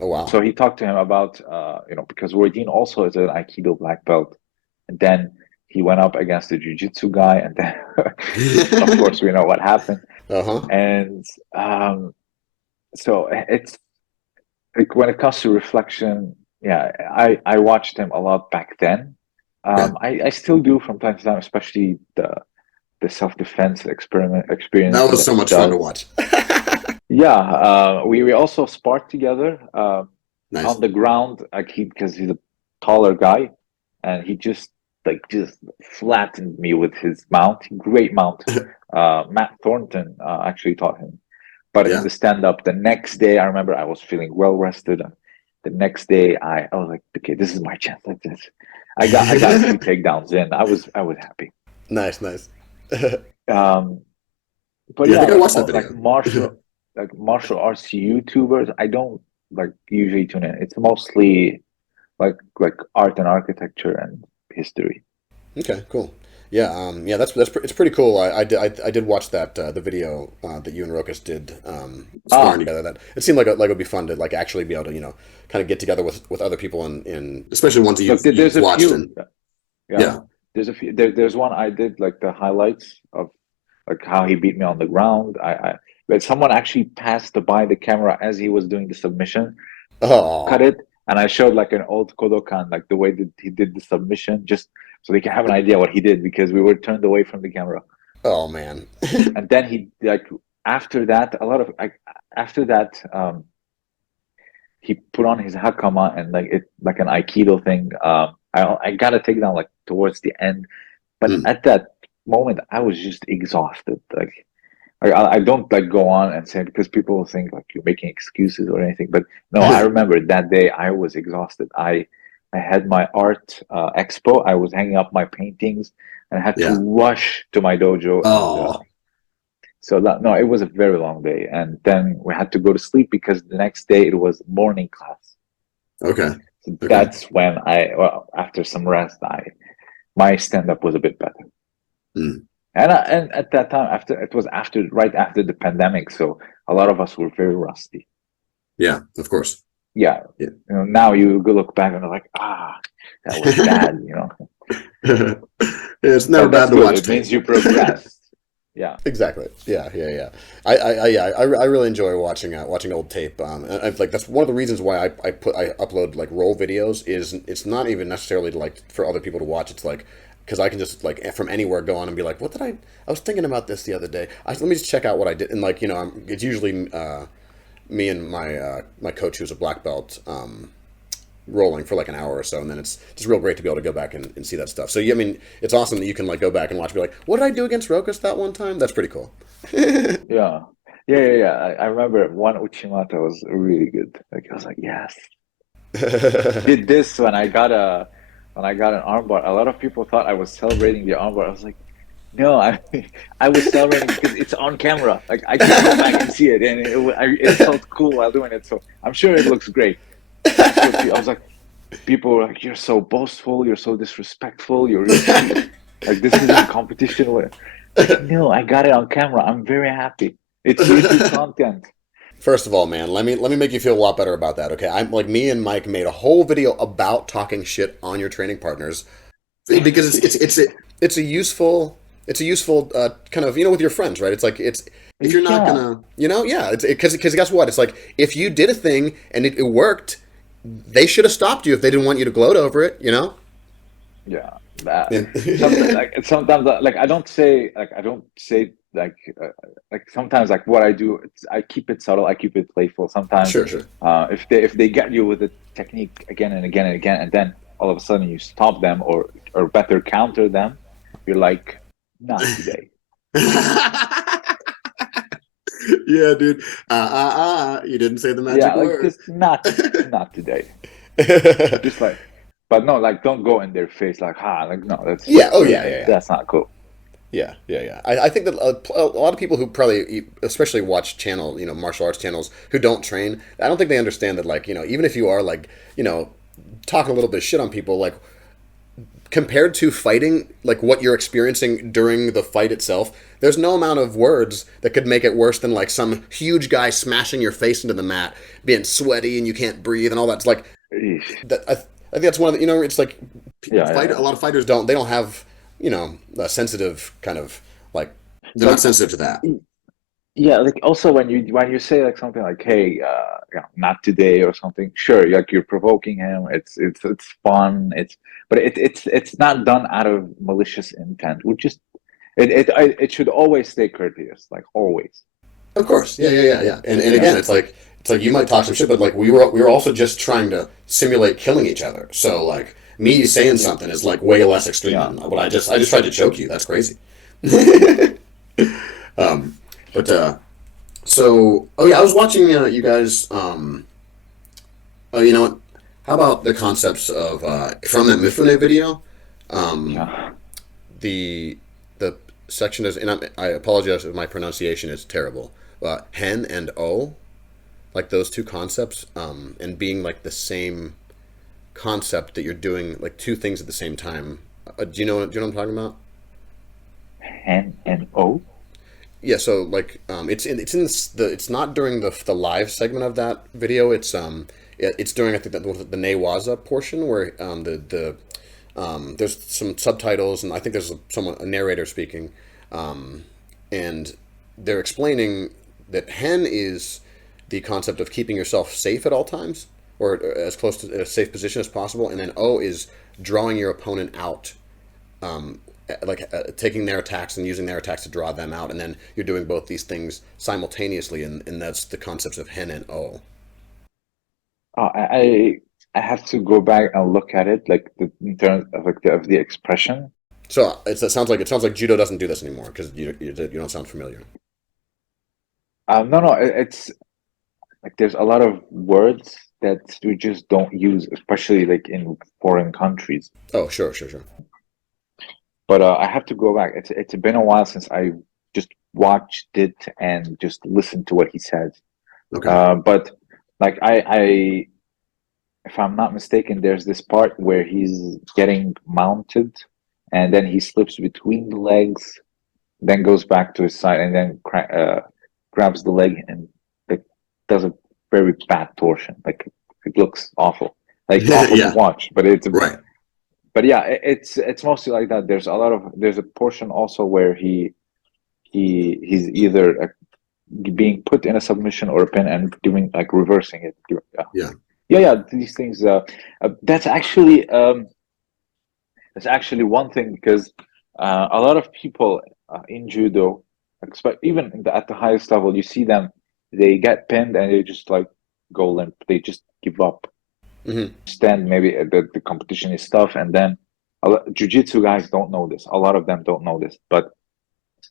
Oh wow. So he talked to him about, because Roy Dean also is an Aikido black belt. And then he went up against the Jiu-Jitsu guy. And then, of course, we know what happened. Uh-huh. And so it's like when it comes to reflection, yeah, I watched him a lot back then. Yeah. I still do from time to time, especially the self-defense That experiences was that so he much fun to does. watch. Yeah, we also sparred together Nice. on the ground, like because he's a taller guy, and he just flattened me with his mount. Great mount. Matt Thornton actually taught him. But in Yeah. the stand-up, the next day, I remember I was feeling well rested. The next day, I was like, okay, this is my chance. Like this, I got a few takedowns in. I was happy. Nice, nice. Um, but Yeah, I yeah, think I watched that video. like martial arts YouTubers, I don't like usually tune in. It's mostly like art and architecture and history. Okay, cool. Yeah, yeah, it's pretty cool. I did watch that the video that you and Rokas did sparring Ah, together. That it seemed like it would be fun to like actually be able to kind of get together with other people in especially ones that look, there's you've a watched few. and Yeah, yeah. there's a few. There's one I did like the highlights of like how he beat me on the ground. But someone actually passed by the camera as he was doing the submission, cut Oh, it, and I showed like an old Kodokan, like the way that he did the submission, just so they can have an idea what he did because we were turned away from the camera. oh man. And then he like after that, a lot of like after that, he put on his hakama and like it like an Aikido thing. I got to take down like towards the end, but Hmm. at that moment I was just exhausted. Like I don't like go on and say because people will think like you're making excuses or anything. But no, I remember that day I was exhausted. I had my art expo. I was hanging up my paintings and I had to Yeah. rush to my dojo and Oh, so that no, it was a very long day. And then we had to go to sleep because the next day it was morning class. okay. So Okay. that's when well, after some rest, my stand up was a bit better. Hmm. And at that time, after it was after right after the pandemic, so a lot of us were very rusty. Yeah, of course. Yeah, Yeah. now you go look back and you're like, that was bad. It's never But bad that's to good. watch It tape. means you progressed. Yeah. Exactly. Yeah, yeah, yeah. I really enjoy watching old tape. And I've, like that's one of the reasons why I upload like roll videos. Is it's not even necessarily to, like for other people to watch. It's like because I can just like from anywhere go on and be like, what did I was thinking about this the other day. Let me just check out what I did. And like it's usually me and my coach who's a black belt. Rolling for like an hour or so, and then it's just real great to be able to go back and see that stuff. So yeah, I mean, it's awesome that you can like go back and watch. And be like, what did I do against Rokas that one time? That's pretty cool. Yeah. Yeah. I remember one Uchimata was really good. Like I was like, yes. I did this when I got an armbar. A lot of people thought I was celebrating the armbar. I was like, no, I was celebrating because it's on camera. Like I can go back and see it, and it felt cool while doing it. So I'm sure it looks great. That's what I was like. People were like, "You're so boastful. You're so disrespectful. You're like this isn't competition." Like, no, I got it on camera. I'm very happy. It's YouTube content. First of all, man, let me make you feel a lot better about that. Okay, I'm like me and Mike made a whole video about talking shit on your training partners because it's a useful it's a useful kind of with your friends, right? It's like it's if you're not Yeah, gonna yeah, it's because guess what? It's like if you did a thing and it worked, they should have stopped you if they didn't want you to gloat over it, you know? yeah. That And sometimes sometimes I don't say like sometimes like what I do, I keep it subtle, I keep it playful. Sometimes sure, sure. if they get you with the technique again and again and again, and then all of a sudden you stop them or better counter them, you're like, not today. Yeah, dude. You didn't say the Yeah, magic like word. just not today. Just like, but no, like don't go in their face like, like no, Yeah. Oh, yeah, yeah, yeah. that's not cool. Yeah, yeah, yeah. I think that a lot of people who probably, especially watch martial arts channels who don't train, I don't think they understand that, like, even if you are, like, talking a little bit of shit on people, like, compared to fighting, like, what you're experiencing during the fight itself, there's no amount of words that could make it worse than, like, some huge guy smashing your face into the mat, being sweaty and you can't breathe and all that. It's like, Eesh. I think that's one of the, it's like Yeah, yeah, a lot of fighters they don't have a sensitive kind of like they're not like sensitive to that. yeah, like also when you say like something like, hey, not today or something, sure, like you're provoking him. It's fun. But it's not done out of malicious intent. We just it should always stay courteous, like always. Of course, yeah, yeah, yeah, yeah. And Yeah, again, it's like you might talk some shit, but like we were also just trying to simulate killing each other. So like me saying something is like way less extreme yeah, than what I just tried to choke you. That's crazy. But so oh yeah, I was watching you guys. Oh, you know what? How about the concepts of from that Mifune video? Um, yeah. the the section is, and I apologize if my pronunciation is terrible. Hen and O, like those two concepts, and being like the same concept that you're doing like two things at the same time. Do you know what I'm talking about? Hen and O. Yeah, so like it's in the it's not during the live segment of that video. It's during I think the Waza portion where there's some subtitles and I think there's a narrator speaking, and they're explaining that hen is the concept of keeping yourself safe at all times or as close to a safe position as possible, and then O is drawing your opponent out, taking their attacks and using their attacks to draw them out, and then you're doing both these things simultaneously, and that's the concepts of Hen and O. Oh, I have to go back and look at it, like in terms of like of the expression. So it sounds like judo doesn't do this anymore because you don't sound familiar. No, no, it's like there's a lot of words that we just don't use, especially like in foreign countries. Oh, sure, sure, sure. But I have to go back. It's been a while since I just watched it and just listened to what he says. Okay. But like if I'm not mistaken, there's this part where he's getting mounted, and then he slips between the legs, then goes back to his side, and then grabs the leg and like does a very bad torsion. Like it looks awful, like awful to Yeah. watch. Right. But yeah, it's mostly like that. There's a portion also where he's either being put in a submission or a pin and doing like reversing it. Yeah, Yeah. yeah, yeah. These things. That's actually one thing because a lot of people in judo, expect even at the highest level, you see them. They get pinned and they just like go limp. They just give up. Hmm. Stand maybe the competition is tough, and then jiu-jitsu guys don't know this. A lot of them don't know this, but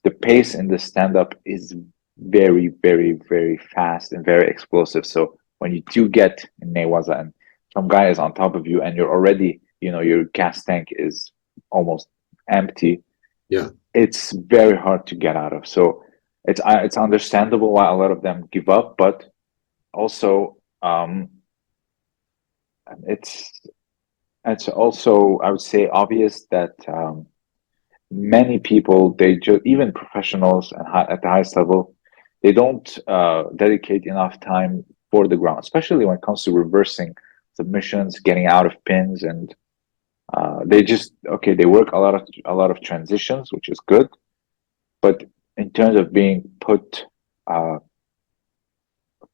the pace in the stand-up is very, very, very fast and very explosive. So when you do get in Newaza and some guy is on top of you and you're already, your gas tank is almost empty, Yeah. it's very hard to get out of. So it's understandable why a lot of them give up, but also it's it's also I would say obvious that many people they just even professionals and at the highest level they don't dedicate enough time for the ground, especially when it comes to reversing submissions, getting out of pins, and they just okay they work a lot of transitions, which is good, But in terms of being put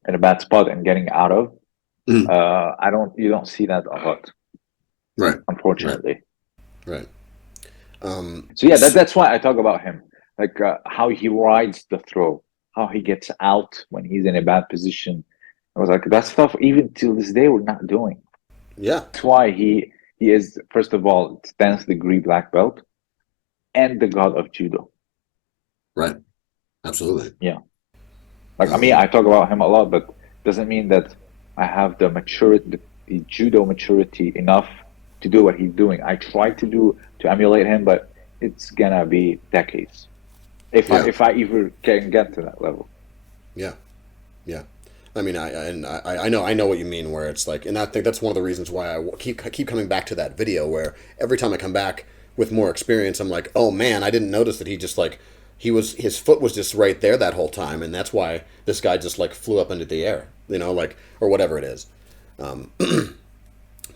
in a bad spot and getting out of, Mhm. you don't see that a lot, Right. Right. unfortunately. Right. So yeah, that's why I talk about him, like how he rides the throw, how he gets out when he's in a bad position. I was like, that stuff even till this day we're not doing. Yeah. That's why he is, first of all, 10th degree black belt and the god of judo. Right. Absolutely. Yeah. Like, I mean, Um, I talk about him a lot, but doesn't mean that I have the maturity, the judo maturity enough to do what he's doing. I try to emulate him, but it's gonna be decades yeah. if I ever can get to that level. Yeah. Yeah. I mean, I know what you mean. Where it's like, and I think that's one of the reasons why I keep coming back to that video. Where every time I come back with more experience, I'm like, oh man, I didn't notice that he just like his foot was just right there that whole time, and that's why this guy just like flew up into the air, like or whatever it is. Um,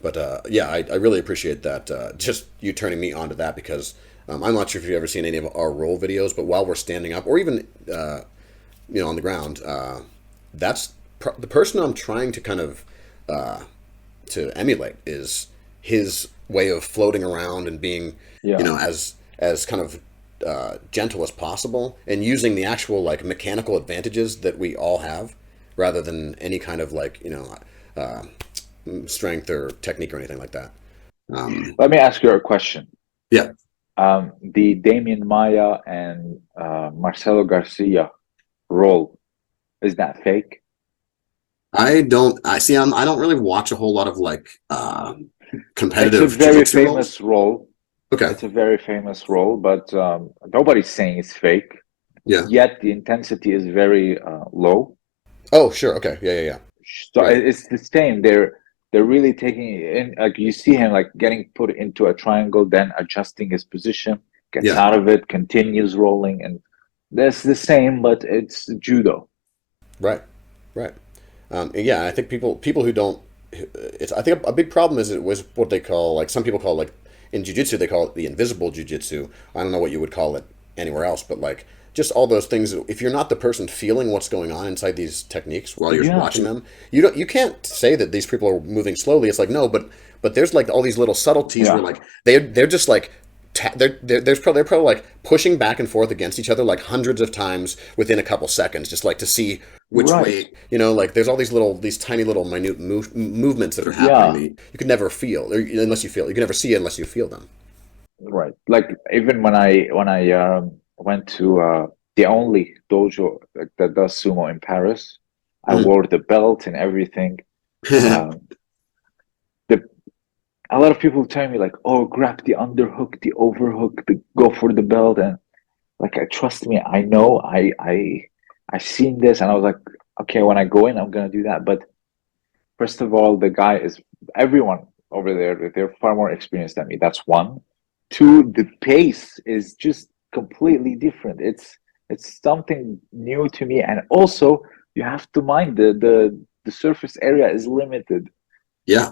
but yeah, I really appreciate that. Just you turning me onto that because I'm not sure if you've ever seen any of our roll videos, but while we're standing up or even on the ground, that's the person I'm trying to kind of to emulate is his way of floating around and being, Yeah. as kind of gentle as possible and using the actual like mechanical advantages that we all have, rather than any kind of like uh, strength or technique or anything like that. Let me ask you a question. Yeah, The Damien Maya and Marcelo Garcia role, is that fake? I don't. I see. I don't really watch a whole lot of like It's a competitive very jiu-jitsu roles. famous role. Okay. It's a very famous role, but nobody's saying it's fake. Yeah. Yet the intensity is very low. Oh, sure. Okay. Yeah. Yeah. Yeah. So Right. it's the same. They're really taking it in. Like you see him like getting put into a triangle, then adjusting his position, gets Yeah. out of it, continues rolling, and that's the same, but it's judo. Right. Right. Yeah. I think people who don't, it's I think a big problem is it was what they call like some people call like in jujitsu they call it the invisible jujitsu. I don't know what you would call it anywhere else, but like just all those things. If you're not the person feeling what's going on inside these techniques while you're Yeah, watching them, you can't say that these people are moving slowly. It's like no, but there's like all these little subtleties where yeah, like they're just like they're probably like pushing back and forth against each other like hundreds of times within a couple seconds, just like to see which right. way like there's all these tiny little minute movements that are happening Yeah, that you could never feel or unless you feel. You can never see it unless you feel them. right. Like even when I went to the only dojo like, that does sumo in Paris, I Mhm. wore the belt and everything. Um, the a lot of people tell me like, "Oh, grab the underhook, the overhook, go for the belt," and like, trust me, I know, I've seen this, and I was like, okay, when I go in, I'm gonna do that. But first of all, the guy is everyone over there. They're far more experienced than me. That's one. Two, the pace is just completely different. It's something new to me, and also you have to mind the surface area is limited. Yeah.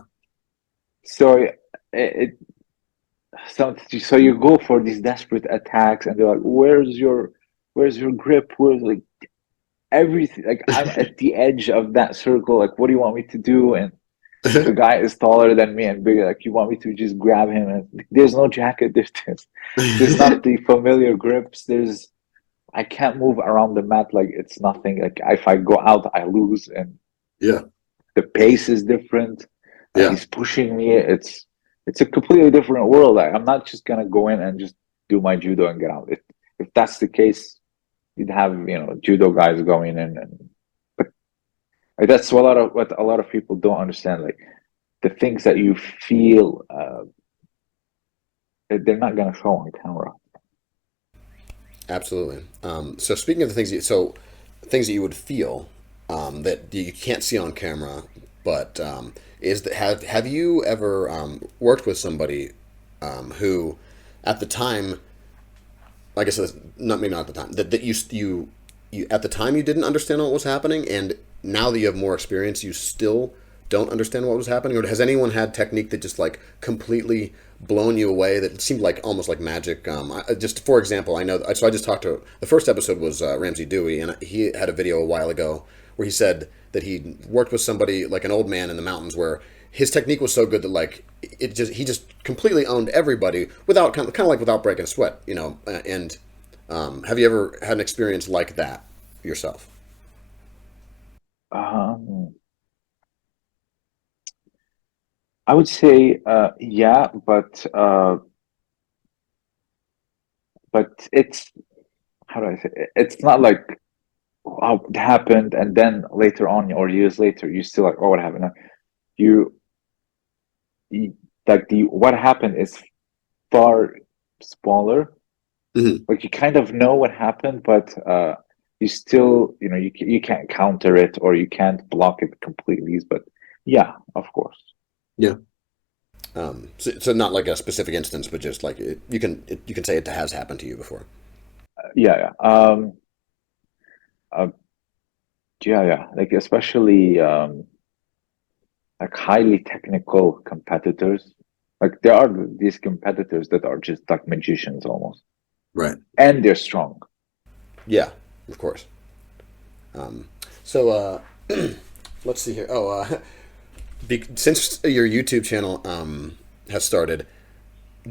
So it so you go for these desperate attacks, and they're like, where's your grip? Where's like everything? Like I'm at the edge of that circle. Like, what do you want me to do? And the guy is taller than me and bigger. Like, you want me to just grab him? And there's no jacket. There's not the familiar grips. I can't move around the mat like it's nothing. Like if I go out, I lose, and Yeah. the pace is different. Yeah. He's pushing me. It's a completely different world. I'm not just gonna go in and just do my judo and get out. If that's the case, you'd have judo guys going in, and but like, that's what a lot of people don't understand. Like the things that you feel, they're not gonna show on camera. Absolutely. So speaking of the things that you would feel that you can't see on camera, but is that have you ever worked with somebody who, at the time, I guess not maybe not at the time that you at the time you didn't understand what was happening, and now that you have more experience, you still don't understand what was happening, or has anyone had technique that just like completely blown you away that seemed like almost like magic? Just for example, I know. So I just talked to the first episode was Ramsey Dewey, and he had a video a while ago where he said that he worked with somebody like an old man in the mountains where his technique was so good that like he just completely owned everybody without kind of like without breaking a sweat, you know. And have you ever had an experience like that yourself? Um, I would say, yeah, but it's how do I say? It's not like oh, it happened, and then later on or years later, you still like, oh, what happened? No, You, you like the what happened is far smaller. Hmm. Like you kind of know what happened, but you still, you can't counter it or you can't block it completely. But yeah, of course. Yeah. So not like a specific instance, but just like you can say it has happened to you before. Yeah, yeah. Uh, yeah, yeah. Like especially like highly technical competitors. Like there are these competitors that are just like magicians almost, Right. and they're strong. Yeah, of course. Um, so let's see here. Oh, since your YouTube channel has started,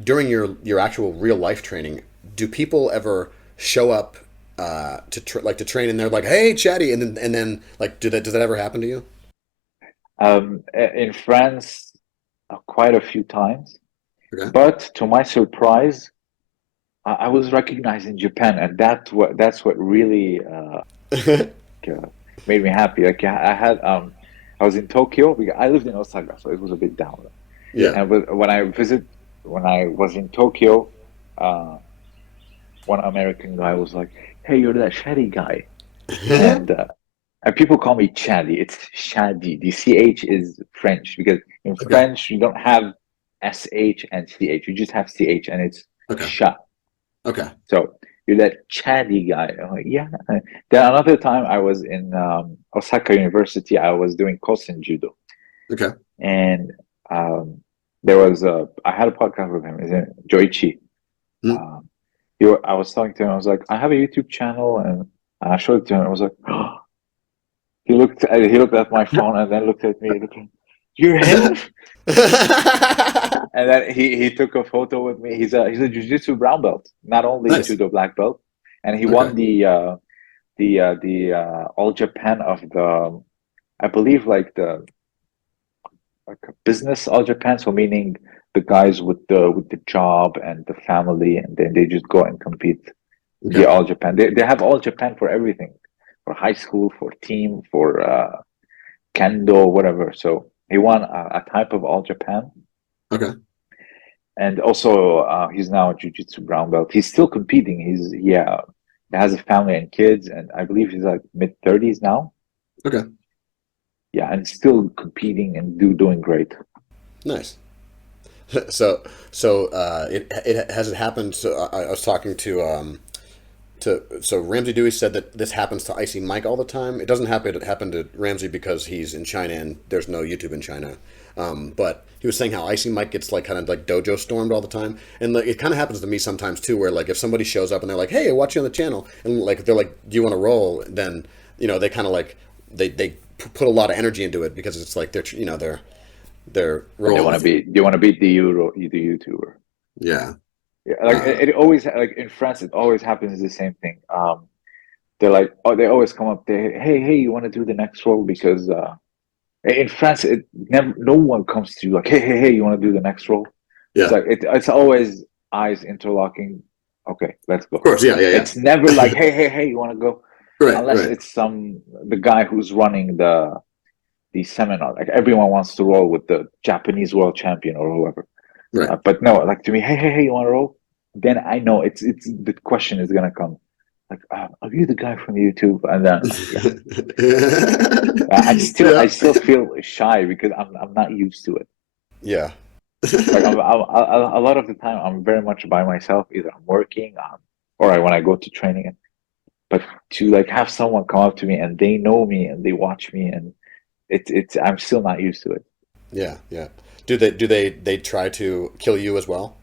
during your actual real life training, do people ever show up like to train and they're like, "Hey, Chatty," and then like does that ever happen to you? In France, quite a few times, Okay. but to my surprise, I was recognized in Japan, and that's what really uh, made me happy. Like I was in Tokyo. I lived in Osaka, so it was a bit down. Yeah. And when I was in Tokyo, uh, one American guy was like, "Hey, you're that Shadi guy," and uh, and people call me Chadi. It's Shadi. The ch is French because in Okay. French you don't have sh and ch. You just have ch, and it's Okay. sha. Okay. So you're that chatty guy. I'm like, yeah. Then another time I was in Osaka University, I was doing Kosen Judo. Okay. And um, I had a podcast with him, is it Joichi. Mm. Um, I was talking to him, I was like, I have a YouTube channel, and I showed it to him. I was like, he looked at my phone and then looked at me, looking, you're him? And then he took a photo with me. He's a jiu-jitsu brown belt, not only Nice. judo black belt, and he Okay. won the All Japan of the I believe like a business All Japan, so meaning the guys with the job and the family, and then they just go and compete the Okay. All Japan. They have All Japan for everything, for high school, for team, for kendo, whatever. So he won a type of All Japan. Okay. And also he's now a jiu-jitsu brown belt. He's still competing. He has a family and kids, and I believe he's like mid 30s now. Okay. Yeah, and still competing and doing great. Nice. It has it happened. So I was talking to Ramsey Dewey said that this happens to Icy Mike all the time. It doesn't happen. It happened to Ramsey because he's in China and there's no YouTube in China. But he was saying how Icy Mike gets like kind of like dojo stormed all the time, and like, it kind of happens to me sometimes too. Where like if somebody shows up and they're like, "Hey, I watch you on the channel," and like they're like, "Do you want to roll?" Then they kind of like they put a lot of energy into it because it's like they're And rolling with you. they want to beat the YouTuber. Yeah. Yeah, like it always like in France, it always happens the same thing. They're like, oh, they always come up. Hey, you want to do the next role? Because in France, it never, no one comes to you like, hey, you want to do the next role? It's Yeah. like it's always eyes interlocking. Okay, let's Of go. course. Yeah. Yeah. It's never like, hey, you want to go? Right. Unless Right. it's the guy who's running the seminar. Like everyone wants to roll with the Japanese world champion or whoever. Right. But no, like to me, hey, you want to roll? Then I know it's the question is gonna come. Like, are you the guy from YouTube? And then yeah, I Yeah. still feel shy because I'm not used to it. Yeah. Like a lot of the time I'm very much by myself. Either I'm working, when I go to training. But to like have someone come up to me and they know me and they watch me and it's I'm still not used to it. Yeah, yeah. Do they try to kill you as well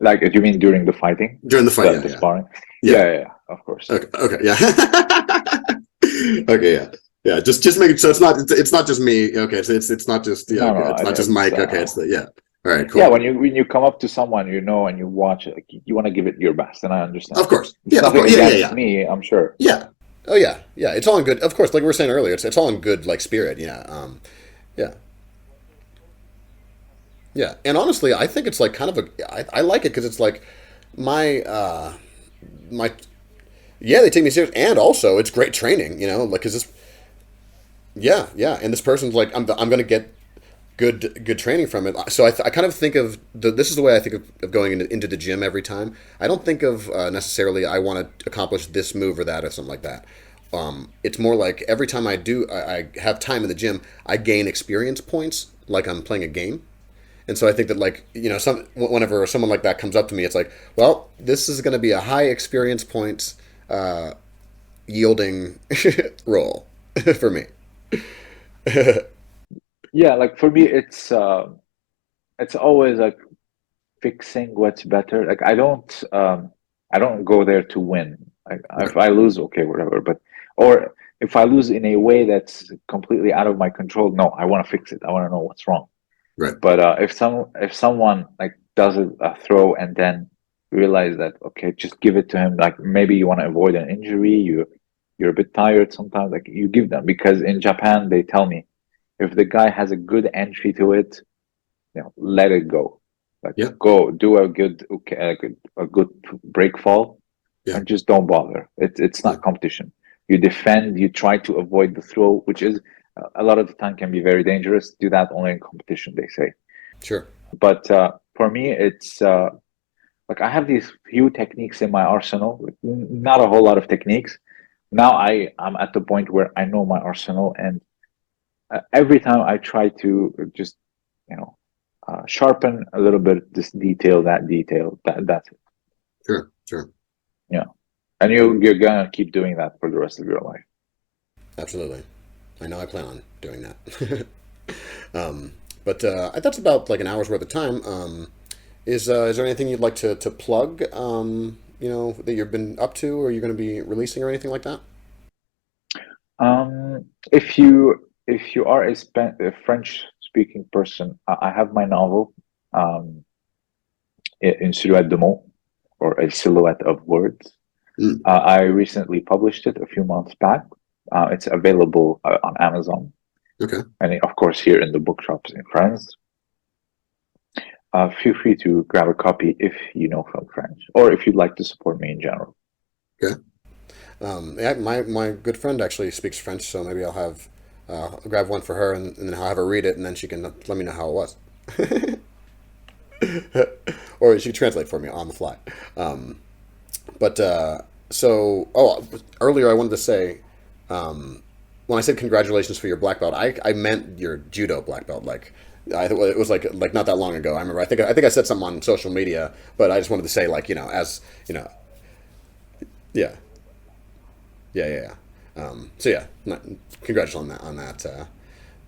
Like, do you mean during the fighting, during the fight? Yeah, the yeah, sparring? yeah. Of course. Okay, okay, yeah. Okay, yeah, yeah. Just make it so it's not just me. Okay, so it's not just yeah. No, Okay, no, it's not just it's Mike. Okay, it's the yeah. All right, yeah. cool, cool. When you come up to someone, and you watch it, like, you want to give it your best, and I understand. Of course, It's yeah, of nothing course, yeah, yeah, against yeah, me, I'm sure. yeah. Oh yeah, yeah. It's all in good. Of course, like we were saying earlier, it's all in good like spirit. Yeah, yeah, yeah. And honestly, I think it's like kind of I like it because it's like my my yeah. They take me serious, and also it's great training. Like because this yeah, yeah. And this person's like I'm gonna get good training from it. So I kind of think of this is the way I think of going into the gym every time. I don't think of necessarily I want to accomplish this move or that or something like that. It's more like every time I have time in the gym, I gain experience points like I'm playing a game. And so I think that like whenever someone like that comes up to me, it's like, well, this is going to be a high experience points yielding role for me. Yeah, like for me, it's always like fixing what's better. Like I don't go there to win. Like if Right, I lose, okay, whatever. But or if I lose in a way that's completely out of my control, no, I want to fix it. I want to know what's wrong. right. But if someone like does a throw and then realize that, okay, just give it to him. Like maybe you want to avoid an injury, you're a bit tired sometimes. Like you give them, because in Japan they tell me if the guy has a good entry to it, let it go. Like Yeah, go do a good, okay, a good break fall, yeah, and just don't bother. It's yeah. not competition. You defend, you try to avoid the throw, which is a lot of the time can be very dangerous. Do that only in competition, they say. Sure. But for me, it's like I have these few techniques in my arsenal, like not a whole lot of techniques. Now I'm at the point where I know my arsenal, and every time I try to just you know sharpen a little bit this detail, that detail, that's it. Sure. Sure. Yeah, and you're gonna keep doing that for the rest of your life. Absolutely. I know I plan on doing that. um, but that's about like an hour's worth of time. Is there anything you'd like to plug? That you've been up to, or you're going to be releasing, or anything like that? If you are a French speaking person, I have my novel, um, in silhouette de mots, or a silhouette of words. Mm, I recently published it a few months back. It's available on Amazon, okay. and of course here in the bookshops in France. Feel free to grab a copy if you know from French, or if you'd like to support me in general. Okay. Yeah, my good friend actually speaks French, so maybe I'll grab one for her, and then I'll have her read it, and then she can let me know how it was. Or she can translate for me on the fly. But earlier I wanted to say, when I said congratulations for your black belt, I meant your judo black belt. Like, it was like not that long ago. I remember. I think I said something on social media, but I just wanted to say, like, as yeah, yeah, yeah, yeah. So yeah, congratulations on that.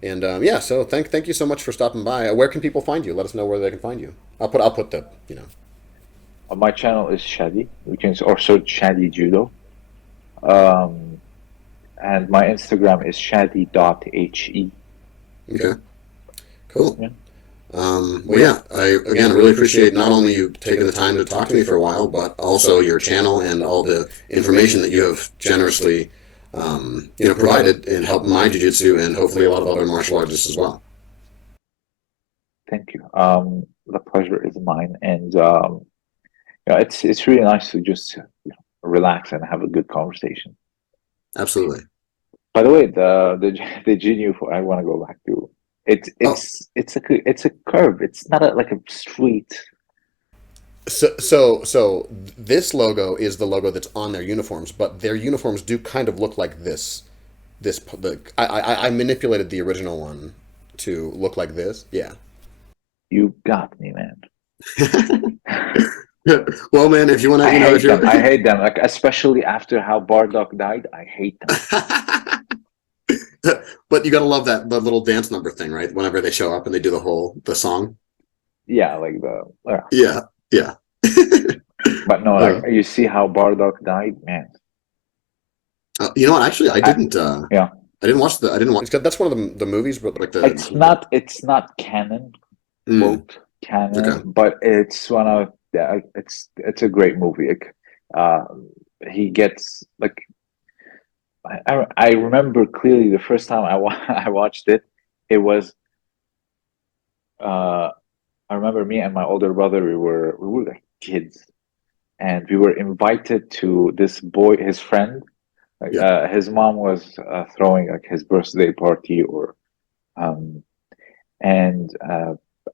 And yeah, so thank you so much for stopping by. Where can people find you? Let us know where they can find you. I'll put the. My channel is Chadi. You can also Chadi Judo. Um, and my Instagram is shadi.he. Okay, cool. Yeah. Well, yeah, I again really appreciate not only you taking the time to talk to me for a while, but also your channel and all the information that you have generously, provided in helping my jiu-jitsu and hopefully a lot of other martial artists as well. Thank you. The pleasure is mine, and it's really nice to just relax and have a good conversation. Absolutely. By the way, the Genu, I want to go back to it. Oh, It's a curve. It's not like a street. so this logo is the logo that's on their uniforms, but their uniforms do kind of look like this. I manipulated the original one to look like this. Yeah. You got me, man. Well, man, if you want to, I if hate you're them. I hate them. Like especially after how Bardock died, I hate them. But you gotta love that the little dance number thing, right? Whenever they show up and they do the song. Yeah, like the Yeah, yeah. but no, like Uh, you see how Bardock died, man. you know what? Actually, I I, didn't. yeah, I didn't watch the. I didn't watch. That's one of the movies, but like it's not canon, mm, quote canon, okay. but it's one of it's a great movie. Like, uh, he gets like I remember clearly the first time I watched it. It was uh, I remember me and my older brother. We were like kids, and we were invited to this boy, his friend. Like, Yeah. his mom was throwing like his birthday party, or um, and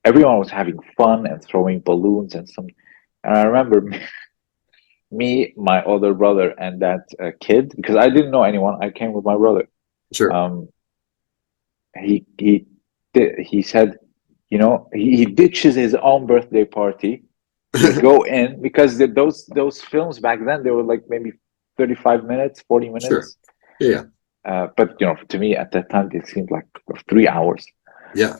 everyone was having fun and throwing balloons and some. And I remember me, my older brother, and that kid, because I didn't know anyone. I came with my brother. Sure. Um, he said, he ditches his own birthday party. We go in because those films back then they were like maybe 35 minutes, 40 Sure. minutes. Yeah. But to me at that time it seemed like 3 hours. Yeah.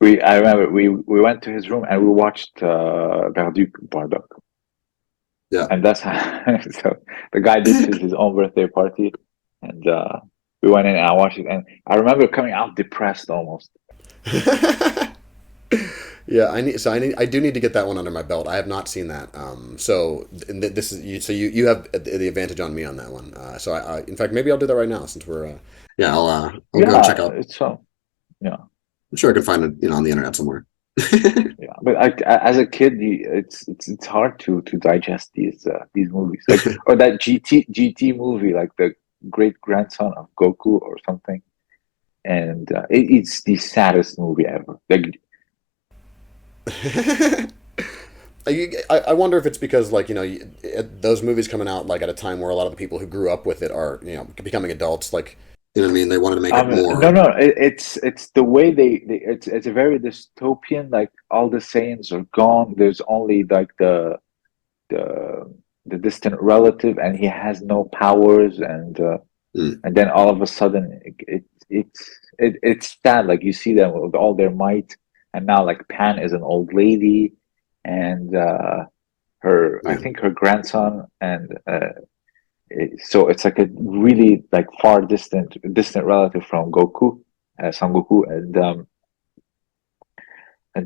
I remember we went to his room and we watched Bardock, Yeah. and that's how so the guy ditches his own birthday party, and we went in and I watched it, and I remember coming out depressed almost. Yeah, I do need to get that one under my belt. I have not seen that. So this is you have the advantage on me on that one. So in fact maybe I'll do that right now since we're yeah, I'll go and check Yeah, out. it's so yeah. I'm sure I can find it, on the internet somewhere. Yeah, but as a kid, it's hard to digest these movies, like or that GT movie, like the great grandson of Goku or something, and it's the saddest movie ever. Like, I wonder if it's because like those movies coming out like at a time where a lot of the people who grew up with it are becoming adults, like what I mean, they wanted to make it no, more. no, it's the way it's a very dystopian. Like all the Saiyans are gone. There's only like the the distant relative, and he has no powers, Mm, and then all of a sudden it's sad. Like you see them with all their might, and now like Pan is an old lady, and her I yeah. think her grandson, and so it's like a really like far distant relative from Goku, Son Goku, and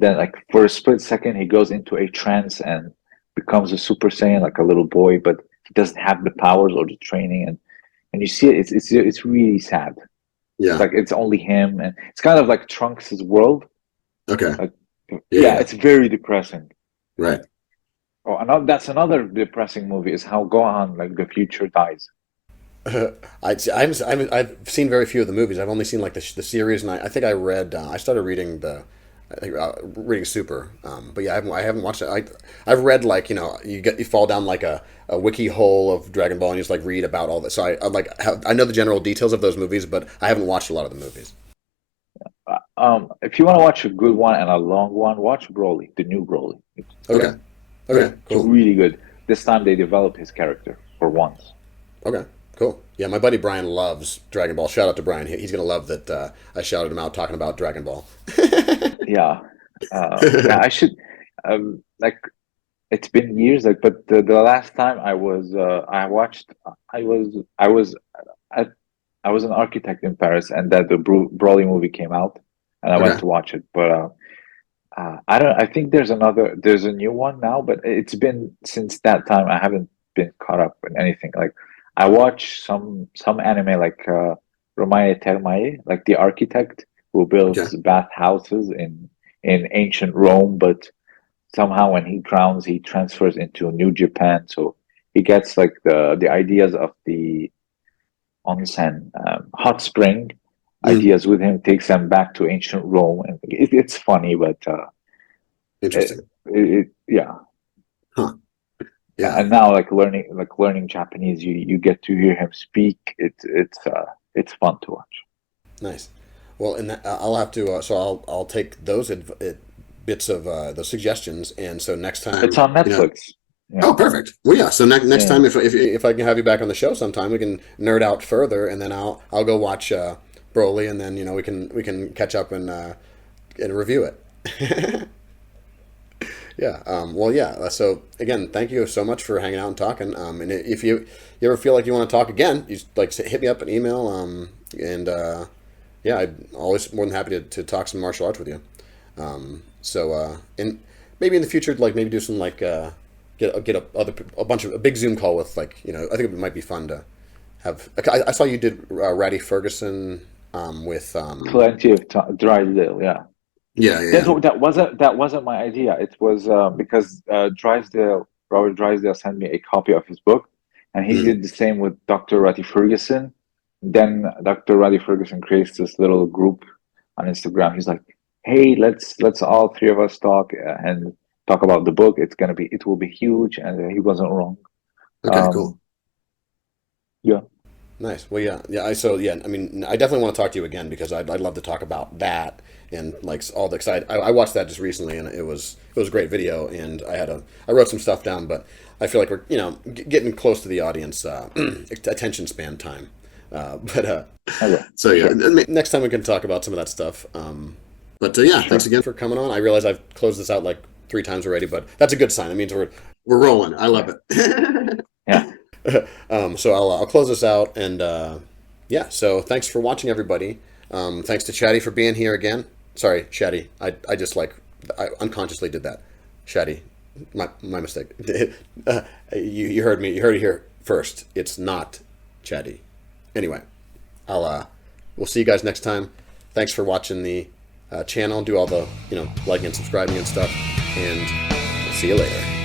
then like for a split second he goes into a trance and becomes a Super Saiyan like a little boy, but he doesn't have the powers or the training, and you see it, it's really sad. It's Yeah. like it's only him, and it's kind of like Trunks' world. Okay. Like, Yeah. yeah, Yeah. it's very depressing. Right. Oh, that's another depressing movie is how Gohan, like the future, dies. I've seen very few of the movies. I've only seen like the series, and I think I read. I started reading reading Super. But yeah, I haven't watched it. I've read like you fall down like a wiki hole of Dragon Ball and you just like read about all this. So I know the general details of those movies, but I haven't watched a lot of the movies. If you want to watch a good one and a long one, watch Broly, the new Broly. It's Okay. good. Okay. It's Cool. really good. This time they developed his character for once. Okay. Cool. Yeah, my buddy Brian loves Dragon Ball. Shout out to Brian. He's gonna love that I shouted him out talking about Dragon Ball. Yeah, yeah. I should like it's been years, like, but the last time I watched, I was at I was an architect in Paris, and that the Broly movie came out, and I went Okay. to watch it. But I don't. I think there's a new one now, but it's been since that time. I haven't been caught up in anything. Like I watch some anime like Romae Termae, like the architect who Okay. builds bathhouses in ancient Rome, but somehow when he drowns, he transfers into New Japan. So he gets like the ideas of the onsen, hot spring Mm, ideas with him, takes them back to ancient Rome, and it's funny, but it, interesting. yeah. Huh. Yeah. And now like learning Japanese, you get to hear him speak. It's fun to watch. Nice. Well, and I'll have to. So I'll take those bits of those suggestions, and so next It's time, on Netflix. Yeah, Oh, perfect. Well, yeah. So next yeah, time, if I can have you back on the show sometime, we can nerd out further, and then I'll go watch Broly, and then we can catch up and review it. Yeah. Well, yeah. So again, thank you so much for hanging out and talking. And if you ever feel like you want to talk again, you just, like hit me up an email. And yeah, I'm always more than happy to talk some martial arts with you. And maybe in the future, like maybe do some like get a bunch of a big Zoom call with like I think it might be fun to have. I saw you did Ratty Ferguson with Plenty of time. Drysdale, yeah. yeah, yeah, yeah. That wasn't my idea. It was because Robert Drysdale sent me a copy of his book, and he Mm. did the same with Dr. Ratty Ferguson. Then Dr. Ratty Ferguson creates this little group on Instagram. He's like, "Hey, let's all three of us talk and talk about the book. It will be huge." And he wasn't wrong. Okay, cool. Um, yeah, Nice. Well, yeah, yeah. I mean, I definitely want to talk to you again because I'd love to talk about that and like all the excited. I watched that just recently and it was a great video and I wrote some stuff down, but I feel like we're getting close to the audience attention span time. okay, So yeah, sure, next time we can talk about some of that stuff. Yeah, thanks sure. again for coming on. I realize I've closed this out like 3 times already, but that's a good sign. It means we're rolling. I love it. Yeah, So I'll close this out, and yeah. So thanks for watching, everybody. Thanks to Chadi for being here again. Sorry, Chadi. I just I unconsciously did that. Chadi, my mistake. You heard me. You heard it here first. It's not Chadi. Anyway, we'll see you guys next time. Thanks for watching the channel. Do all the liking and subscribing and stuff, and we'll see you later.